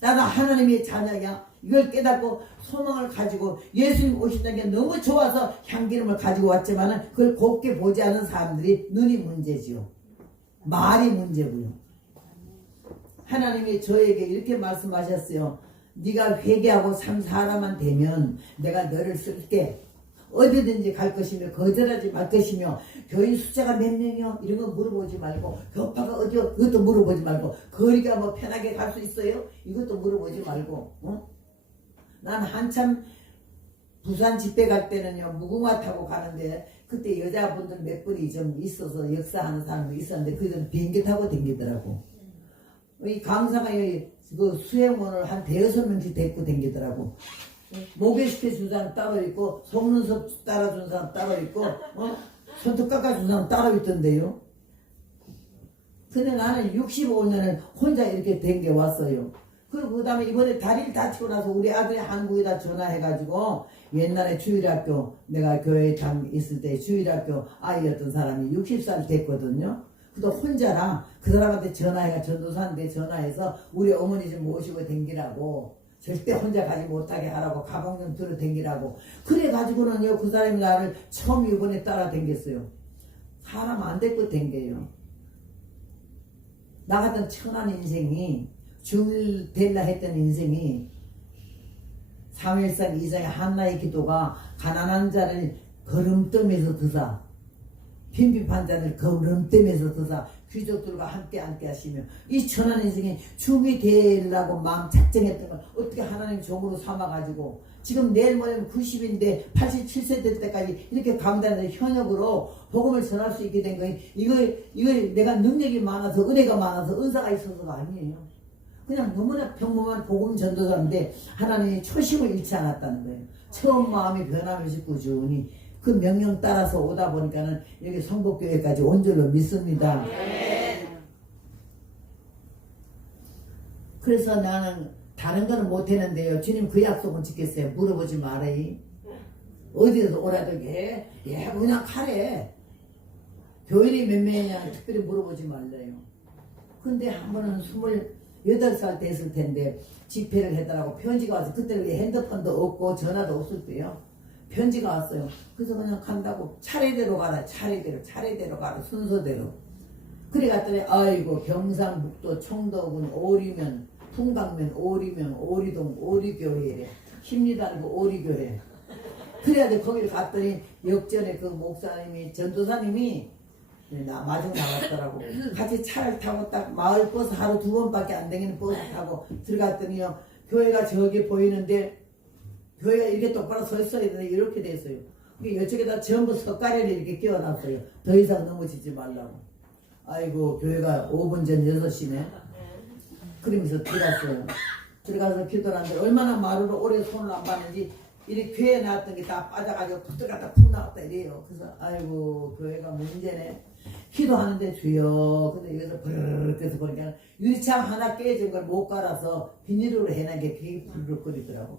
나도 하나님의 자녀야. 이걸 깨닫고 소망을 가지고 예수님 오신다는 게 너무 좋아서 향기름을 가지고 왔지만은 그걸 곱게 보지 않은 사람들이 눈이 문제지요. 말이 문제고요. 하나님이 저에게 이렇게 말씀하셨어요. 네가 회개하고 사람만 되면 내가 너를 쓸게. 어디든지 갈 것이며 거절하지 말 것이며 교인 숫자가 몇 명이요? 이런 거 물어보지 말고 교파가 어디요? 그것도 물어보지 말고 거리가 뭐 편하게 갈 수 있어요? 이것도 물어보지 말고. 난 한참 부산 집회 갈 때는요 무궁화 타고 가는데 그때 여자분들 몇 분이 좀 있어서 역사하는 사람도 있었는데 그들은 비행기 타고 댕기더라고. 이 강사가 그 수행원을 한 5명씩 데리고 댕기더라고. 목욕시켜 준 사람 따로 있고 속눈썹 따라준 사람 따로 있고 손톱 깎아준 사람 따로 있던데요. 근데 나는 65년을 혼자 이렇게 된 게 왔어요. 그리고 그 다음에 이번에 다리를 다치고 나서 우리 아들이 한국에다 전화해가지고 옛날에 주일학교 내가 교회에 있을 때 주일학교 아이였던 사람이 60살 됐거든요. 그도 혼자라 그 사람한테 전화해가 전도사한테 전화해서 우리 어머니 좀 모시고 댕기라고 절대 혼자 가지 못하게 하라고 가방 좀 들어 댕기라고 그래가지고는요 그 사람이 나를 처음 이번에 따라 댕겼어요. 사람 안 데리고 댕겨요. 나 같은 천한 인생이 주일 될라 했던 인생이 3일상 이상의 한나의 기도가 가난한 자를 걸음뜸에서 드사 빈비판 자를 걸음뜸에서 드사 귀족들과 함께 하시며 이 천한 인생이 주이 되려고 마음 작정했던 걸 어떻게 하나님 종으로 삼아가지고 지금 내일 모레면 90인데 87세 될 때까지 이렇게 강단에서 현역으로 복음을 전할 수 있게 된 거예요. 이걸 내가 능력이 많아서 은혜가 많아서 은사가 있어서가 아니에요. 그냥 너무나 평범한 복음 전도사인데 하나님이 초심을 잃지 않았다는 거예요. 처음 마음이 변하면서 꾸준히 그 명령 따라서 오다 보니까는 여기 성북교회까지 온 줄로 믿습니다. 그래서 나는 다른 거는 못했는데요. 주님 그 약속은 지켰어요. 물어보지 말아요. 어디에서 오라도 그냥 가래. 교인이 몇 명이냐 특별히 물어보지 말래요. 근데 한 번은 28살 됐을 텐데 집회를 해달라고 편지가 와서 그때는 핸드폰도 없고 전화도 없을 때요. 편지가 왔어요. 그래서 그냥 간다고 차례대로 가라 차례대로 가라 순서대로. 그래 갔더니 아이고 경상북도 청도군 오리면 풍강면 오리면 오리동 오리교회래. 힘리도 아니고 오리교회. 그래가지고 거기를 갔더니 역전에 그 목사님이 전도사님이 마중 나갔더라고. 같이 차를 타고 딱 마을버스 하루 2번밖에 안 되는 버스 타고 들어갔더니요 교회가 저기 보이는데 교회가 이렇게 똑바로 서 있어야 되는데 이렇게 됐어요. 이쪽에다 전부 석가래를 이렇게 끼워놨어요. 더 이상 넘어지지 말라고. 아이고 교회가 5분 전 6시네. 그러면서 들어갔어요. 들어가서 기도를 하는데 얼마나 마루로 오래 손을 안 봤는지 이렇게 교회에 나왔던 게 다 빠져가지고 푹 들어갔다 푹 나왔다 이래요. 그래서 아이고 교회가 문제네. 기도하는데 주여. 근데 여기서 브르르 그래서 보니까 유리창 하나 깨진 걸 못 갈아서 비닐로 해놓은 게 되게 부르륵거리더라고.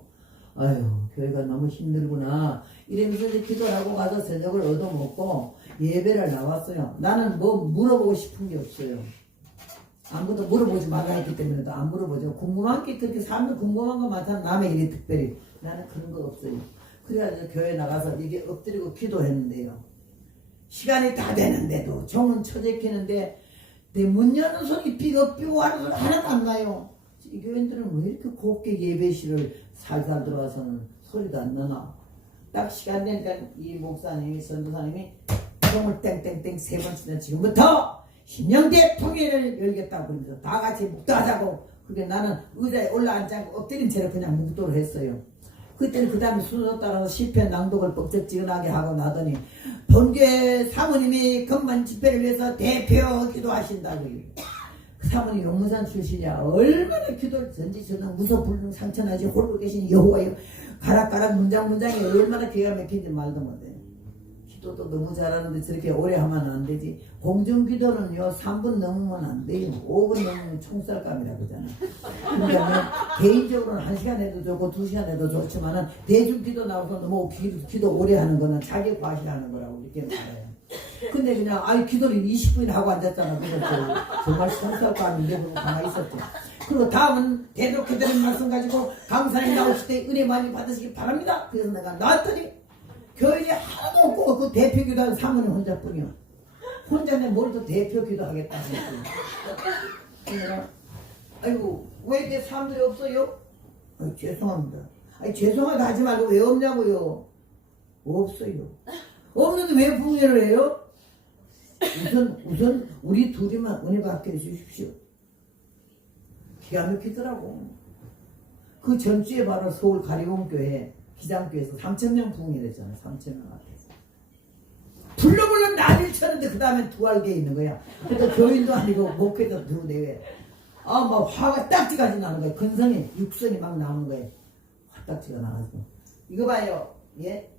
아유 교회가 너무 힘들구나 이러면서 이제 기도를 하고 가서 저녁을 얻어먹고 예배를 나왔어요. 나는 뭐 물어보고 싶은 게 없어요. 아무것도 물어보지 말라 했기 때문에도 안 물어보죠. 궁금한 게 그렇게 사람들 궁금한 거 많잖아. 남의 일이 특별히. 나는 그런 거 없어요. 그래가지고 교회 나가서 이게 엎드리고 기도했는데요. 시간이 다 되는데도 종은 처제키는데 내 문 여는 소리 삐걱삐걱 하는 소리 하나도 안 나요. 이 교인들은 왜 이렇게 곱게 예배실을 살살 들어와서는 소리도 안 나나. 딱 시간 되니까 이 목사님이 선도사님이 종을 땡땡땡 3번 치면 지금부터 신령대 통일을 열겠다고 그러면서 다 같이 묵도하자고. 그게 나는 의자에 올라앉지 않고 엎드린 채로 그냥 묵도를 했어요. 그때는 그 다음에 순서 따라서 시편 낭독을 뻑적지근하게 하고 나더니 본교회 사모님이 금만 집회를 위해서 대표 기도하신다고. 그 사모님 용문산 출신이야. 얼마나 기도를 전지전능 무소불능 상천하지 홀로 계신 여호와여 가락가락 문장문장이 얼마나 기가 막힌지 말도 못해. 기도도 너무 잘하는데 저렇게 오래 하면 안 되지. 공중기도는요 3분 넘으면 안 돼요. 5분 넘으면 총살감이라 그러잖아. 그러니까 개인적으로는 1시간 해도 좋고 2시간 해도 좋지만은 대중기도 나와서 너무 기도 오래 하는 거는 자기 과시하는 거라고 이렇게 말해요. 근데 그냥 기도를 20분이나 하고 앉았잖아. 그래서 정말 총살감인데 그러고 가만히 있었죠. 그리고 다음은 대독해드린 말씀 가지고 강사님 나오실 때 은혜 많이 받으시기 바랍니다. 그래서 내가 나왔더니 교인이 하나도 없고 그 대표 기도하는 사모님 혼자뿐이요. 혼자 내 뭘도 대표 기도하겠다 했어요. 그래서 아이고 왜 이렇게 사람들이 없어요? 죄송합니다. 죄송하다 하지 말고 왜 없냐고요. 없어요. 없는데 왜 붕괴를 해요? 우선 우리 둘이만 은혜 받게 해주십시오. 기가 막히더라고. 그 전주에 바로 서울 가리봉교회 기장교에서 3,000명 부흥회를 했잖아요. 3,000명 앞에서. 불러불러 난리를 쳤는데 그 다음에 두알게 있는 거야. 그래도 교인도 아니고 목회도 들어내외. 막 화가 딱지까지 나는 거야. 근성이 육성이 막 나오는 거야. 딱지가 나가지고 이거 봐요. 예?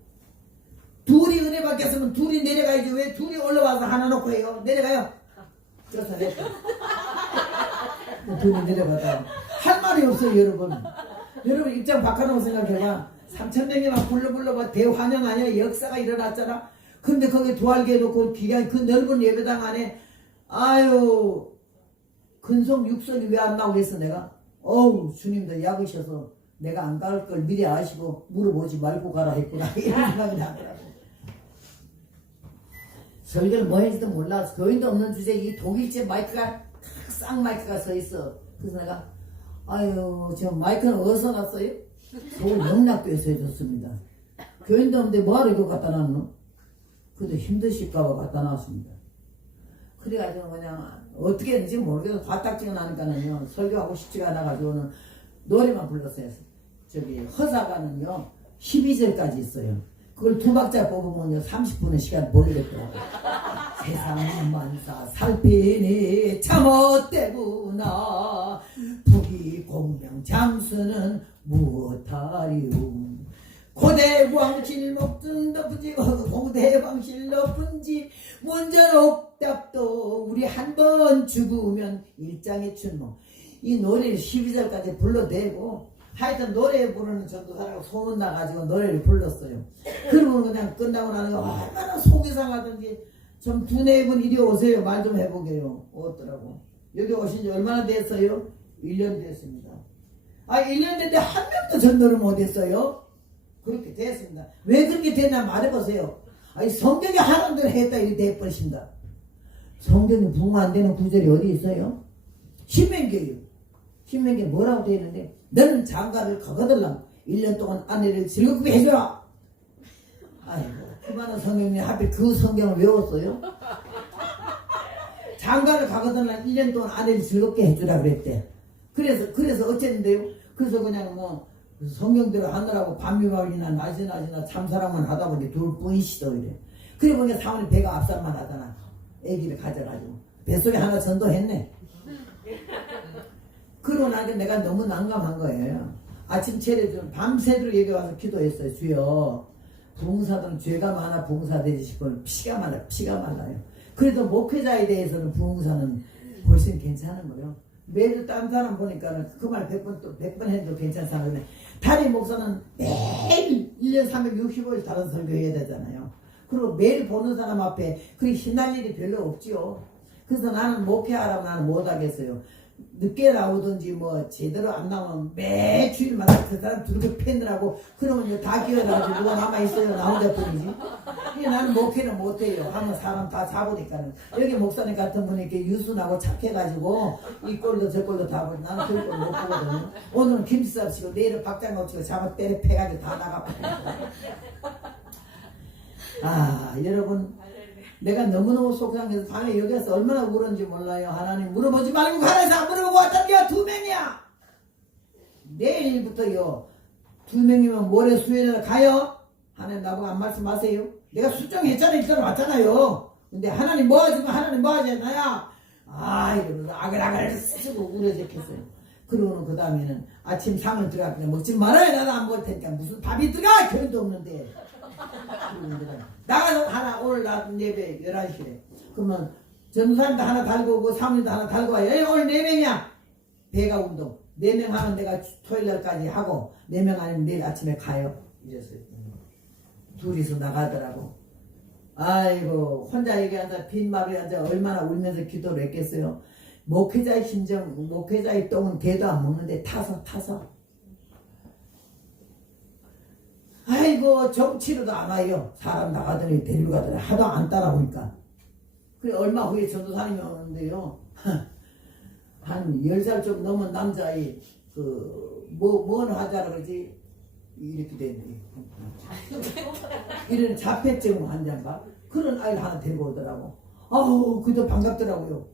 둘이 은혜 받겠으면 둘이 내려가야지. 왜 둘이 올라와서 하나 놓고 해요? 내려가요. 그래서 내 둘이 내려가다 할 말이 없어요. 여러분 입장 바꿔놓고 생각해봐. 3,000명이나 불러 대환영 아니야. 역사가 일어났잖아. 근데 거기 두알게 놓고 기가 그 넓은 예배당 안에 아유 근성 육성이 왜 안 나오겠어 내가. 어우 주님도 약으셔서 내가 안 갈 걸 미리 아시고 물어보지 말고 가라 했구나 이런 생각이 나더라고. 설교를 뭐 했지도 몰라. 교인도 없는 주제에 이 독일제 마이크가 쌍 마이크가 서 있어. 그래서 내가 아유 저 마이크는 어디서 났어요? 서울 영락교에서 해줬습니다. 교인도 없는데 뭐하러 이거 갖다 놨노? 그래도 힘드실까봐 갖다 놨습니다. 그래가지고 그냥 어떻게 했는지 모르겠어. 화딱지가 나니까는요 설교하고 싶지가 않아가지고는 노래만 불렀어요. 저기 허사가는요 12절까지 있어요. 그걸 두 박자 뽑으면요 30분의 시간 모르겠더라고요. 세상 만사 살피니 참헛되구나. 부귀 공명 장수는 무엇하리움. 고대광실 높은 높은지 고대광실 높은지 문전옥답도 우리 한 번 죽으면 일장의 춘모. 이 노래를 12절까지 불러대고 하여튼 노래 부르는 전도사라고 소문나가지고 노래를 불렀어요. 그러고 그냥 끝나고 나니까 얼마나 속이 상하던지 좀 두네 분 이리 오세요. 말 좀 해보게요. 어떠라고. 여기 오신 지 얼마나 됐어요? 1년 됐습니다. 1년 됐는데 한 명도 전도를 못했어요. 그렇게 됐습니다. 왜 그렇게 됐나 말해보세요. 성경에 하라는 대로 했다 이렇게 돼버리십니다. 성경에 부흥 안 되는 구절이 어디 있어요? 신명기예요. 신명기에 뭐라고 되어 있는데 너는 장가를 가거들라 1년 동안 아내를 즐겁게 해줘라. 아이고 그 많은 성경이 하필 그 성경을 외웠어요? 장가를 가거들라 1년 동안 아내를 즐겁게 해주라 그랬대. 그래서 어쨌는데요? 그래서 그냥 뭐 성경대로 하느라고 밤미밥이나 낮이나 참사랑만 하다 보니 둘 뿐이시더 이래. 그래 보니까 사모님 배가 앞살만 하잖아. 애기를 가져가지고 뱃속에 하나 전도했네. 그러고 나니까 내가 너무 난감한 거예요. 아침 차례들 밤새도록 여기 와서 기도했어요. 주여 부흥사들은 죄가 많아 부흥사되지 싶으면 피가 말라요. 그래도 목회자에 대해서는 부흥사는 훨씬 괜찮은 거예요. 매주 딴 사람 보니까 그 말 100번 해도 괜찮잖아요. 근데 다리 목사는 매일 1년 365일 다른 설교해야 되잖아요. 그리고 매일 보는 사람 앞에 그렇게 신날 일이 별로 없지요. 그래서 나는 목회하라고 나는 못하겠어요. 늦게 나오든지 뭐 제대로 안 나오면 매 주일마다 그 사람 들고 팬들하고 그러면 이제 다 기어나가지고 누가 남아있어요. 나 혼자뿐이지. 나는 목회는 못해요. 하면 사람 다 잡으니까는. 여기 목사님 같은 분이 이렇게 유순하고 착해가지고 이 꼴도 저 꼴도 다 보고 나는 그런 걸 못 보거든요. 오늘은 김치밥 치고 내일은 박장갑 치고 잡아 때려 패가지고 다 나가버려요. 여러분 내가 너무너무 속상해서 밤에 여기 와서 얼마나 울었는지 몰라요. 하나님 물어보지 말고 가라서 안 물어보고 왔다는 게 2명이야. 내일부터요 2명이면 모레 수요일에 가요. 하나님 나보고 안 말씀하세요. 내가 수정했잖아요. 일단 왔잖아요. 근데 하나님 뭐하지 하나님 뭐하지 나야. 이러면서 아글아글 쓰고 울어졌겠어요. 그러고는 그 다음에는 아침 상을 들어갔더니 먹지 말아요. 나도 안 먹을 테니까 무슨 밥이 들어가. 교회도 없는데. 나가서 하나 오늘 나 예배 11시에 그러면 전사님도 하나 달고 오고 사모님도 하나 달고 와요. 오늘 4명이야. 배가 운동 4명 하면 내가 토요일날까지 하고 4명 아니면 내일 아침에 가요. 이랬어요. 둘이서 나가더라고. 아이고 혼자 여기 앉아 빈마루에 앉아 얼마나 울면서 기도를 했겠어요. 목회자의 심정 목회자의 똥은 개도 안 먹는데 타서 아이고 정치로도 안 와요. 사람 나가더니 데리고 가더니 하도 안 따라오니까. 그래 얼마 후에 전도사님이 오는데요. 한 10살 좀 넘은 남자아이 뭘 하자라 그러지 이렇게 됐네. 이런 자폐증 환자인가 그런 아이를 하나 데리고 오더라고. 그도 반갑더라고요.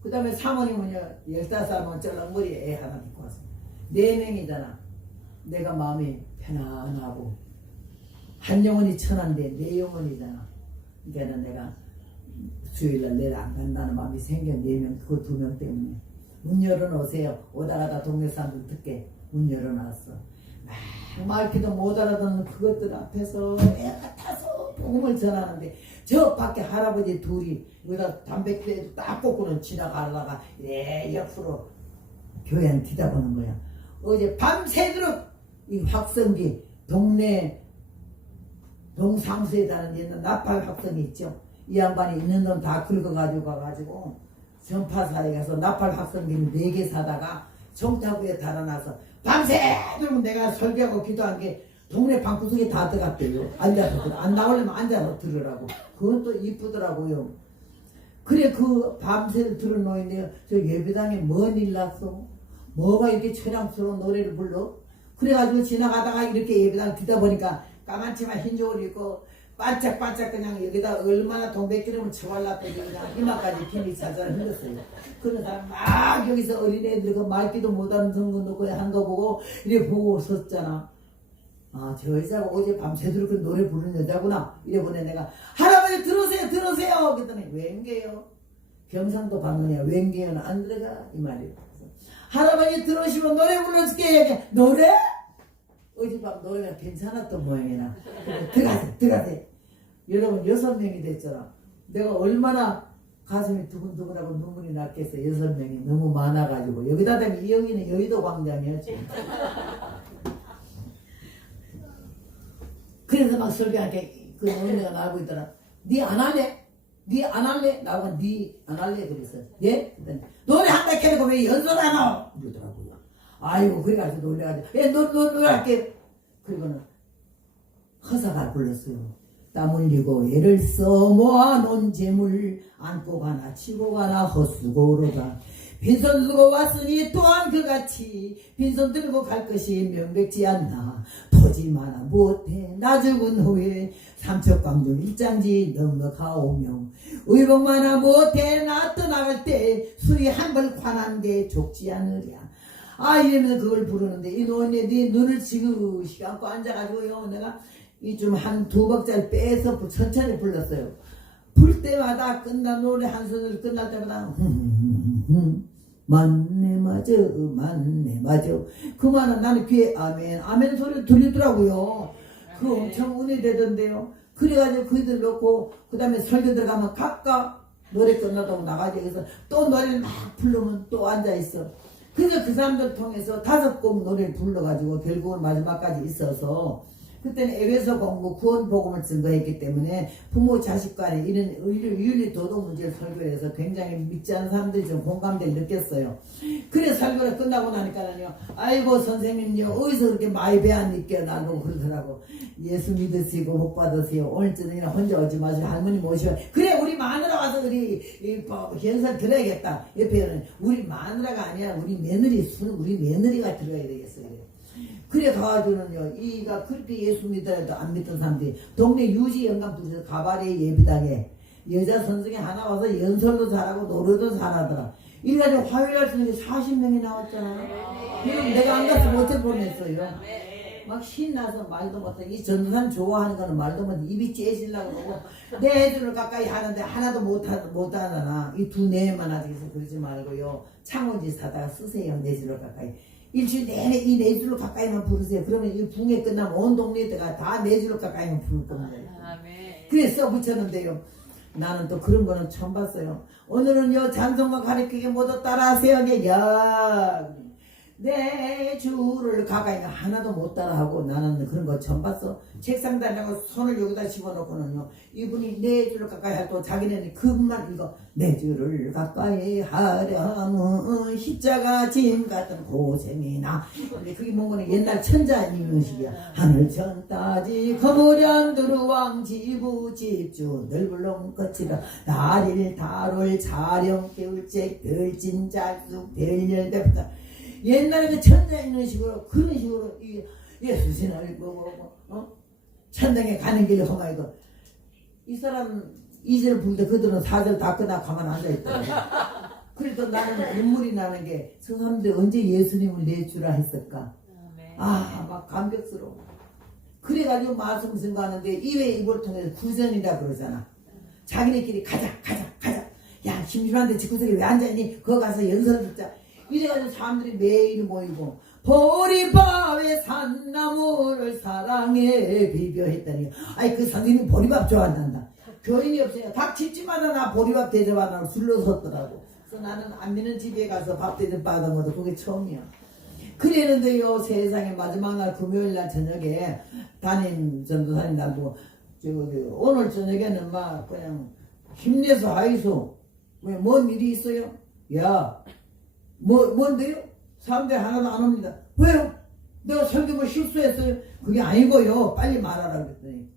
그 다음에 사모님은요 15살만 쩔렁머리에 애 하나 데리고 왔어요. 4명이잖아. 내가 마음이 편안하고 한 영혼이 천한데 4영혼이잖아. 그러니까 내가 수요일날 내일 안 간다는 마음이 생겨. 4명 그 2명 때문에 문 열어놓으세요. 오다 가다 동네 사람들 듣게 문 열어놨어. 말귀도 못 알아듣는 그것들 앞에서 애가 타서 복음을 전하는데 저 밖에 할아버지 둘이 여기다 담배끼리도 딱 꽂고는 지나가다가 옆으로 교회는 뒤다보는 거야. 어제 밤새도록 이 확성기 동네 동상수에다는 옛날 나팔 확성이 있죠. 이 양반이 있는 돈 다 긁어가지고 가가지고 전파사에 가서 나팔 확성기를 4개 사다가 정타구에 달아놔서 밤새도록 내가 설교하고 기도한 게 동네 방구석에 다 들어갔대요. 앉아서 들어. 안 나오려면 앉아서 들으라고. 그건 또 이쁘더라고요. 그래 그 밤새 들어놓는데요. 저 예배당에 뭔 일 났어? 뭐가 이렇게 처량스러운 노래를 불러? 그래가지고 지나가다가 이렇게 예배당 뒤다 보니까 까만치마 흰 옷을 입고 반짝반짝 그냥 여기다 얼마나 동백기름을 쳐발랐더니 그냥 이마까지 피니 자자를 흘렸어요. 그런 사람 막 여기서 어린애들 그 말귀도 못하는 성도 놓고 한 거 보고 이래 보고 섰잖아. 아, 저 여자가 어제 밤새도록 그 노래 부르는 여자구나. 이래 보내 내가 할아버지 들어오세요 들어오세요. 그랬더니 웬게요? 경상도 방언이야. 웬게요는 안 들어가 이 말이에요. 할아버지 들어오시면 노래 불러줄게. 노래? 어젯밤 노래가 괜찮았던 모양이나. 들어가세요. 여러분 6명이 됐잖아. 내가 얼마나 가슴이 두근두근하고 눈물이 났겠어. 6명이 너무 많아가지고. 여기다 대면 여기는 여의도 광장이야 지금. 그래서 막 설교할게 그 언니가 나오고 있더라. 니 안 할래? 니 안 할래? 나보고 니 안 할래? 그랬어. 예? 그랬더니 노래 한다 해놓고 왜 연설 안 하노? 이러더라고요. 아이고 그래가지고 놀래가지고 예, 노래할게. 그리고는 허사가 불렀어요. 땀 흘리고 애를 써 모아놓은 재물 안고 가나 치고 가나 헛수고로다. 빈손 들고 왔으니 또한 그같이 빈손 들고 갈 것이 명백지 않나. 토지 많아 못해 나 죽은 후에 삼척광주 일장지 넉넉하오며 의복 많아 못해 나 떠나갈 때 술이 한 벌 관한 게 족지 않으랴. 아 이러면서 그걸 부르는데 이 노인네 네 눈을 지그시 감고 앉아가지고요 내가 이 좀 한 2박자를 빼서 천천히 불렀어요. 불 때마다 끝난 노래 한 소절 끝날 때마다 맞네 맞아 그만은 나는 귀에 아멘 소리 들리더라고요. 그 엄청 은혜되던데요. 그래가지고 그들 놓고 그 다음에 설교 들어가면 각각 노래 끝나다고 나가지. 그래서 또 노래를 막 부르면 또 앉아있어. 그래서 그 사람들 통해서 5곡 노래를 불러가지고 결국은 마지막까지 있어서 그때는 에베소 공부 구원 복음을 증거했기 때문에 부모 자식 간에 이런 윤리 도덕 문제를 설교를 해서 굉장히 믿지 않는 사람들이 좀 공감대를 느꼈어요. 그래 설교가 끝나고 나니까는요 아이고 선생님요 어디서 그렇게 많이 배웠니까 나보고 그러더라고. 예수 믿으시고 복 받으세요. 오늘 저녁에는 혼자 오지 마시고 할머니 모시고 그래 우리 마누라 와서 우리 현설 들어야겠다. 옆에는 우리 마누라가 아니라 우리 며느리가 들어야 되겠어요. 그래 가가지고는요 이가 그렇게 예수 믿더라도 안 믿던 사람들이 동네 유지 영감부에서 가발의 예비당에 여자 선생이 하나 와서 연설도 잘하고 노래도 잘하더라. 이래가지고 화요일날 쓰는 게 40명이 나왔잖아. 그럼 내가 안 가서 어째 보냈어요. 막 신나서 말도 못해. 이 전도사님 좋아하는 거는 말도 못해. 입이 째질라고 그러고 내 애들을 가까이 하는데 하나도 못하잖아. 이 2-4만 하지. 그래서 그러지 말고요 창원지 사다가 쓰세요. 내 줄을 가까이. 일주일 내내 이 4줄로 가까이만 부르세요. 그러면 이 붕에 끝나면 온 동네에다가 다 4줄로 가까이만 부를 겁니다. 그래서 붙였는데요. 나는 또 그런 거는 처음 봤어요. 오늘은요 찬송가 가르치기 모두 따라하세요. 야, 내 주를 가까이 하나도 못 따라하고 나는 그런 거 처음 봤어. 책상 달라고 손을 여기다 집어넣고는요 이분이 내 주를 가까이 할 또 자기네는 그것만 이거 내 주를 가까이 하려면 십자가 짐 같은 고생이나. 근데 그게 뭔가는 옛날 천자님식이야. 하늘 천 따지 거무련 두루왕 지부 집주 넓을롱 끝이다 달일 달월 자령 개울책 별진 짤쑥 별열대부터 옛날에 그 천자 있는 식으로 그런 식으로 예수 신을 천당에 가는 길이 험하이고 이 사람 2절 부를 때 그들은 4절 다 끝나 가만 앉아있더라고. 그래도 나는 눈물이 나는 게 저 사람들 언제 예수님을 내주라 했을까. 아 막 감격스러워. 그래가지고 말씀 증거하는데 이외 입을 통해서 구전이라 그러잖아. 자기네끼리 가자 야 심심한데 집구석에 왜 앉아있니? 거기 가서 연설 듣자. 이래가지고 사람들이 매일 모이고 보리밥에 산나물을 사랑에 비교했더니 아이 그 선생님 보리밥 좋아한단다. 교인이 없어요. 각 집집마다 나 보리밥 대접하라고 줄러섰더라고. 그래서 나는 안 믿는 집에 가서 밥 대접 받은 것도 그게 처음이야. 그랬는데요, 세상에 마지막 날 금요일 날 저녁에 담임 전도사님 나도 오늘 저녁에는 막 그냥 힘내서 하이소. 왜 뭔 일이 있어요? 야, 뭔데요? 사람들 하나도 안 옵니다. 왜요? 내가 설교 뭐 실수했어요? 그게 아니고요. 빨리 말하라 그랬더니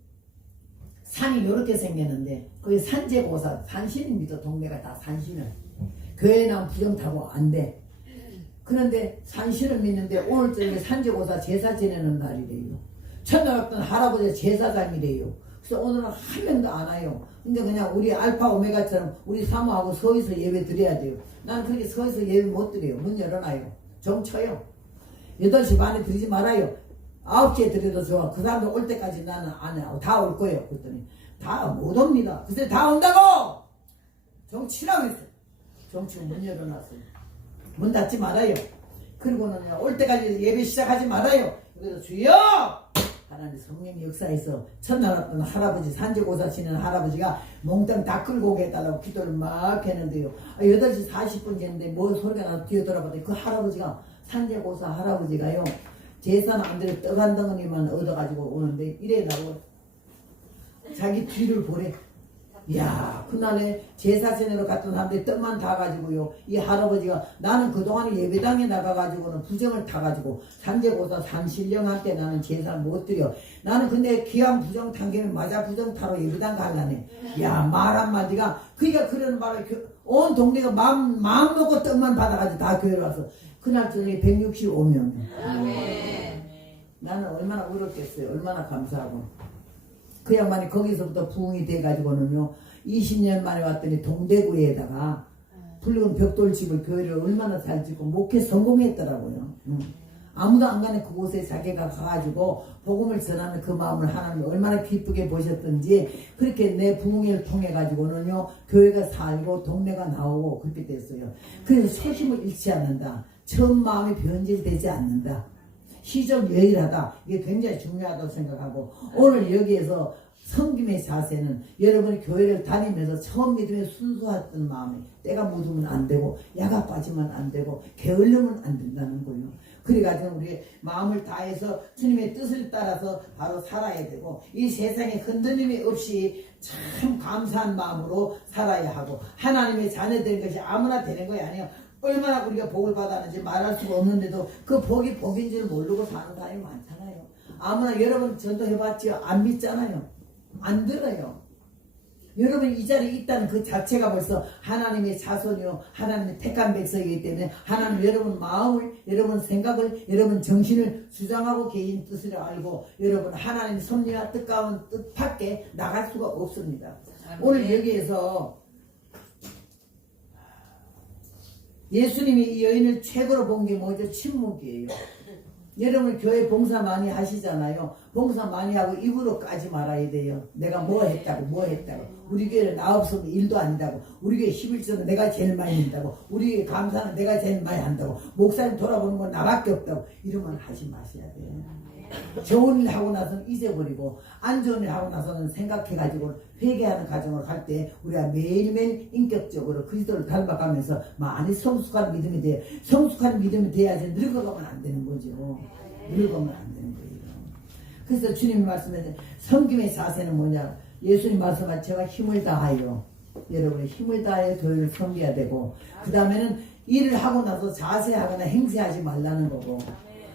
산이 이렇게 생겼는데 그게 산제고사 산신입니다. 동네가 다 산신을. 교회 나온 부정 타고 안 돼. 그런데 산신을 믿는데 오늘 저녁에 산제고사 제사 지내는 날이래요. 첫날 왔던 할아버지 제사장이래요. 그래서 오늘은 한 명도 안 와요. 근데 그냥 우리 알파 오메가처럼 우리 사모하고 서에서 예배 드려야 돼요. 나는 그렇게 서에서 예배 못 드려요. 문 열어놔요. 정 쳐요. 8시 반에 드리지 말아요. 9시에 드려도 좋아. 그 사람들 올 때까지 나는 안 해. 다 올 거예요. 그랬더니 다 못 옵니다. 그래서 다 온다고! 정 치라고 했어요. 정 치고 문 열어놨어요. 문 닫지 말아요. 그리고는 올 때까지 예배 시작하지 말아요. 그래서 주여! 하나님 성령 역사에서 첫날 왔던 할아버지 산제고사 치는 할아버지가 몽땅 다 끌고 오겠다고 기도를 막 했는데요. 8시 40분 됐는데 뭐 소리가 나서 뒤에 돌아봤더니 그 할아버지가 산제고사 할아버지가요. 제사는 안 들여 떡 한 덩어리만 얻어가지고 오는데 이래다고 자기 뒤를 보래. 이야, 그날에 제사 지내러 갔던 사람들이 떡만 다 가지고요. 이 할아버지가 나는 그동안에 예배당에 나가가지고는 부정을 타가지고 산제고사 산신령한테 나는 제사를 못 드려. 나는 근데 기왕 부정 탄 김에 맞아 부정 타러 예배당 갈라네. 야, 말 한마디가 그러니까 그러는 말을 온 동네가 마음 먹고 떡만 받아가지고 다 교회로 와서 그날 저녁에 165명. 나는 얼마나 울었겠어요. 얼마나 감사하고. 그 양반이 거기서부터 부흥이 돼가지고는요 20년 만에 왔더니 동대구에다가 붉은 벽돌집을 교회를 얼마나 잘 짓고 목회 성공했더라고요. 아무도 안 가는 그곳에 자기가 가가지고 복음을 전하는 그 마음을 하나님 얼마나 기쁘게 보셨던지 그렇게 내 부흥회를 통해 가지고는요 교회가 살고 동네가 나오고 그렇게 됐어요. 그래서 초심을 잃지 않는다. 처음 마음이 변질되지 않는다. 시적 유일하다. 이게 굉장히 중요하다고 생각하고 오늘 여기에서 섬김의 자세는 여러분이 교회를 다니면서 처음 믿음에 순수했던 마음에 때가 묻으면 안 되고 야가 빠지면 안 되고 게을르면 안 된다는 거예요. 그래가지고 우리 마음을 다해서 주님의 뜻을 따라서 바로 살아야 되고 이 세상에 흔들림이 없이 참 감사한 마음으로 살아야 하고 하나님의 자녀 되는 것이 아무나 되는 것이 아니에요. 얼마나 우리가 복을 받았는지 말할 수가 없는데도 그 복이 복인 줄 모르고 사는 사람이 많잖아요. 아무나 여러분 전도해봤지요? 안 믿잖아요. 안 들어요. 여러분 이 자리에 있다는 그 자체가 벌써 하나님의 자손이요 하나님의 택한 백성이기 때문에 하나님 여러분 마음을 여러분 생각을 여러분 정신을 주장하고 계신 뜻을 알고 여러분 하나님 섭리와 뜻가운 뜻 밖에 나갈 수가 없습니다. 오늘 여기에서 예수님이 이 여인을 최고로 본 게 뭐죠? 침묵이에요. 여러분 교회 봉사 많이 하시잖아요. 봉사 많이 하고 입으로 까지 말아야 돼요. 내가 뭐 했다고 우리 교회는 나 없으면 일도 아니다고 우리 교회 11조는 내가 제일 많이 한다고 우리 교회 감사는 내가 제일 많이 한다고 목사님 돌아보는 건 나밖에 없다고 이런 말 하지 마셔야 돼요. 좋은 일 하고 나서는 잊어버리고 안 좋은 일 하고 나서는 생각해가지고 회개하는 과정을 갈 때 우리가 매일매일 인격적으로 그리스도를 닮아가면서 많이 성숙한 믿음이 돼요. 성숙한 믿음이 돼야지 늙어가면 안 되는 거죠. 늙어가면 안 되는 거예요. 그래서 주님이 말씀하신 섬김의 자세는 뭐냐. 예수님 말씀하신 제가 힘을 다하여 여러분이 힘을 다하여 교회를 섬겨야 되고 그 다음에는 일을 하고 나서 자세하거나 행세하지 말라는 거고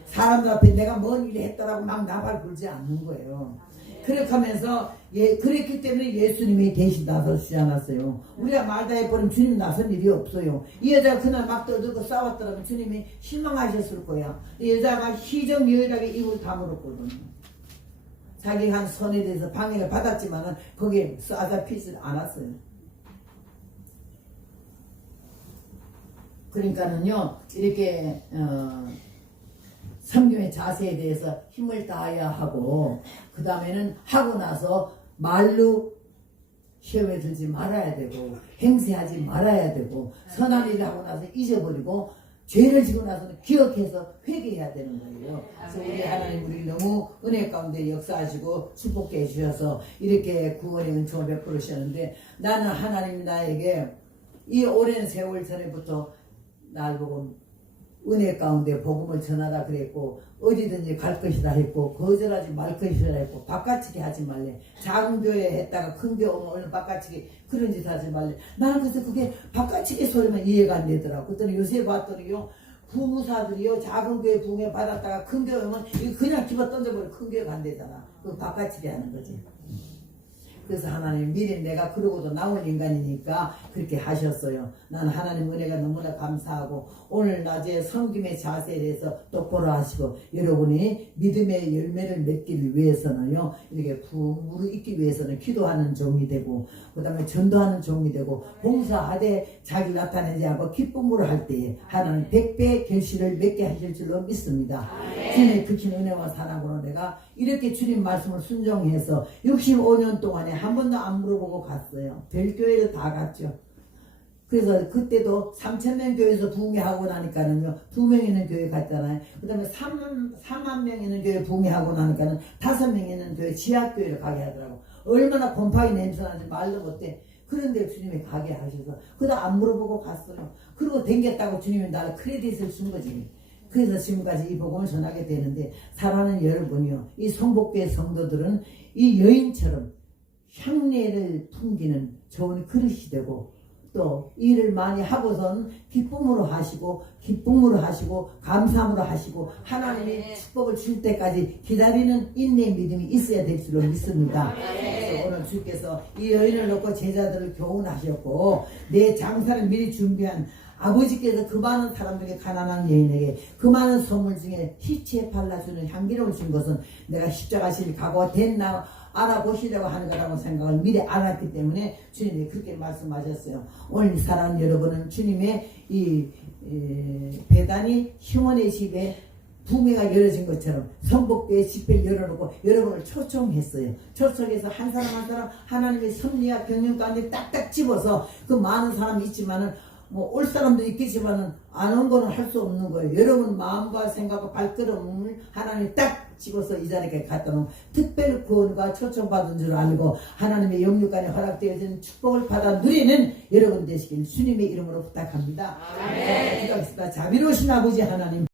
사람들 앞에 내가 뭔 일을 했더라고 막 나발 불지 않는 거예요. 그렇게 하면서 그랬기 때문에 예수님이 대신 나서시지 않았어요. 우리가 말 다 해버리면 주님 나선 일이 없어요. 이 여자가 그날 막 떠들고 싸웠더라면 주님이 실망하셨을 거야. 이 여자가 희정유일하게 입을 다물었거든요. 자기가 한 선에 대해서 방해를 받았지만은 거기에 쏴잡히지 않았어요. 그러니까는요 이렇게 섬김의 자세에 대해서 힘을 다해야 하고 그 다음에는 하고 나서 말로 시험에 들지 말아야 되고 행세하지 말아야 되고 선한 일을 하고 나서 잊어버리고 죄를 지고 나서는 기억해서 회개해야 되는 거예요. 그래서 우리 하나님 우리 너무 은혜 가운데 역사하시고 축복해 주셔서 이렇게 구원의 은총을 베풀어 주셨는데, 나는 하나님이 나에게 이 오랜 세월 전에부터 날 보고 은혜 가운데 복음을 전하라 그랬고, 어디든지 갈 것이다 했고, 거절하지 말 것이다 했고, 바깥치기 하지 말래. 작은 교회 했다가 큰 교회 오면 얼른 바깥치기 그런 짓 하지 말래. 나는 그래서 그게 바깥치기 소리만 이해가 안 되더라고. 그랬더니 요새 봤더니요, 부무사들이요, 작은 교회 부흥회 받았다가 큰 교회 오면 이거 그냥 집어 던져버려. 큰 교회가 안 되잖아. 그거 바깥치기 하는 거지. 그래서 하나님 미리 내가 그러고도 나온 인간이니까 그렇게 하셨어요. 나는 하나님 은혜가 너무나 감사하고, 오늘 낮에 섬김의 자세에 대해서 똑바로 하시고, 여러분이 믿음의 열매를 맺기를 위해서는요, 이렇게 부으로 있기 위해서는 기도하는 종이 되고, 그 다음에 전도하는 종이 되고, 봉사하되 자기 나타내지 않고 기쁨으로 할 때에 하나님 100배의 결실을 맺게 하실 줄로 믿습니다. 주님의 크신 은혜와 사랑으로 내가 이렇게 주님 말씀을 순종해서 65년 동안에 한 번도 안 물어보고 갔어요. 별교회를 다 갔죠. 그래서 그때도 3,000명 교회에서 부흥회하고 나니까는요, 2명 있는 교회 갔잖아요. 그 다음에 3만 명 있는 교회 부흥회하고 나니까는 5명 있는 교회 지하교회를 가게 하더라고. 얼마나 곰팡이 냄새 나는지 말도 못해. 그런데 주님이 가게 하셔서 그다음 안 물어보고 갔어요. 그리고 댕겼다고 주님이 나를 크레딧을 준 거지. 그래서 지금까지 이 복음을 전하게 되는데, 사랑하는 여러분이요, 이 성복교회 성도들은 이 여인처럼 향례를 풍기는 좋은 그릇이 되고, 또 일을 많이 하고선 기쁨으로 하시고 감사함으로 하시고 하나님이 축복을 줄 때까지 기다리는 인내의 믿음이 있어야 될 줄로 믿습니다. 그래서 오늘 주께서 이 여인을 놓고 제자들을 교훈하셨고, 내 장사를 미리 준비한 아버지께서 그 많은 사람들에게, 가난한 여인에게 그 많은 선물 중에 희치에 발라주는 향기로울 준 것은 내가 십자가실 각오가 됐나 알아보시려고 하는 거라고 생각을 미리 알았기 때문에 주님이 그렇게 말씀하셨어요. 오늘 사랑하는 여러분은 주님의 이 배단이 힘원의 집에 부흥회가 열어진 것처럼 성복교회 집회를 열어놓고 여러분을 초청했어요. 초청해서 한 사람 한 사람 하나님의 섭리와 경륜 가운데 딱딱 집어서, 그 많은 사람이 있지만은 뭐 올 사람도 있겠지만은 안 온 거는 할 수 없는 거예요. 여러분 마음과 생각과 발걸음을 하나님이 딱 집어서 이 자리에 갖다 놓은 특별 구원과 초청받은 줄 알고 하나님의 영육간에 허락되어진 축복을 받아 누리는 여러분 되시길 주님의 이름으로 부탁합니다. 기도하겠습니다. 자비로우신 아버지 하나님,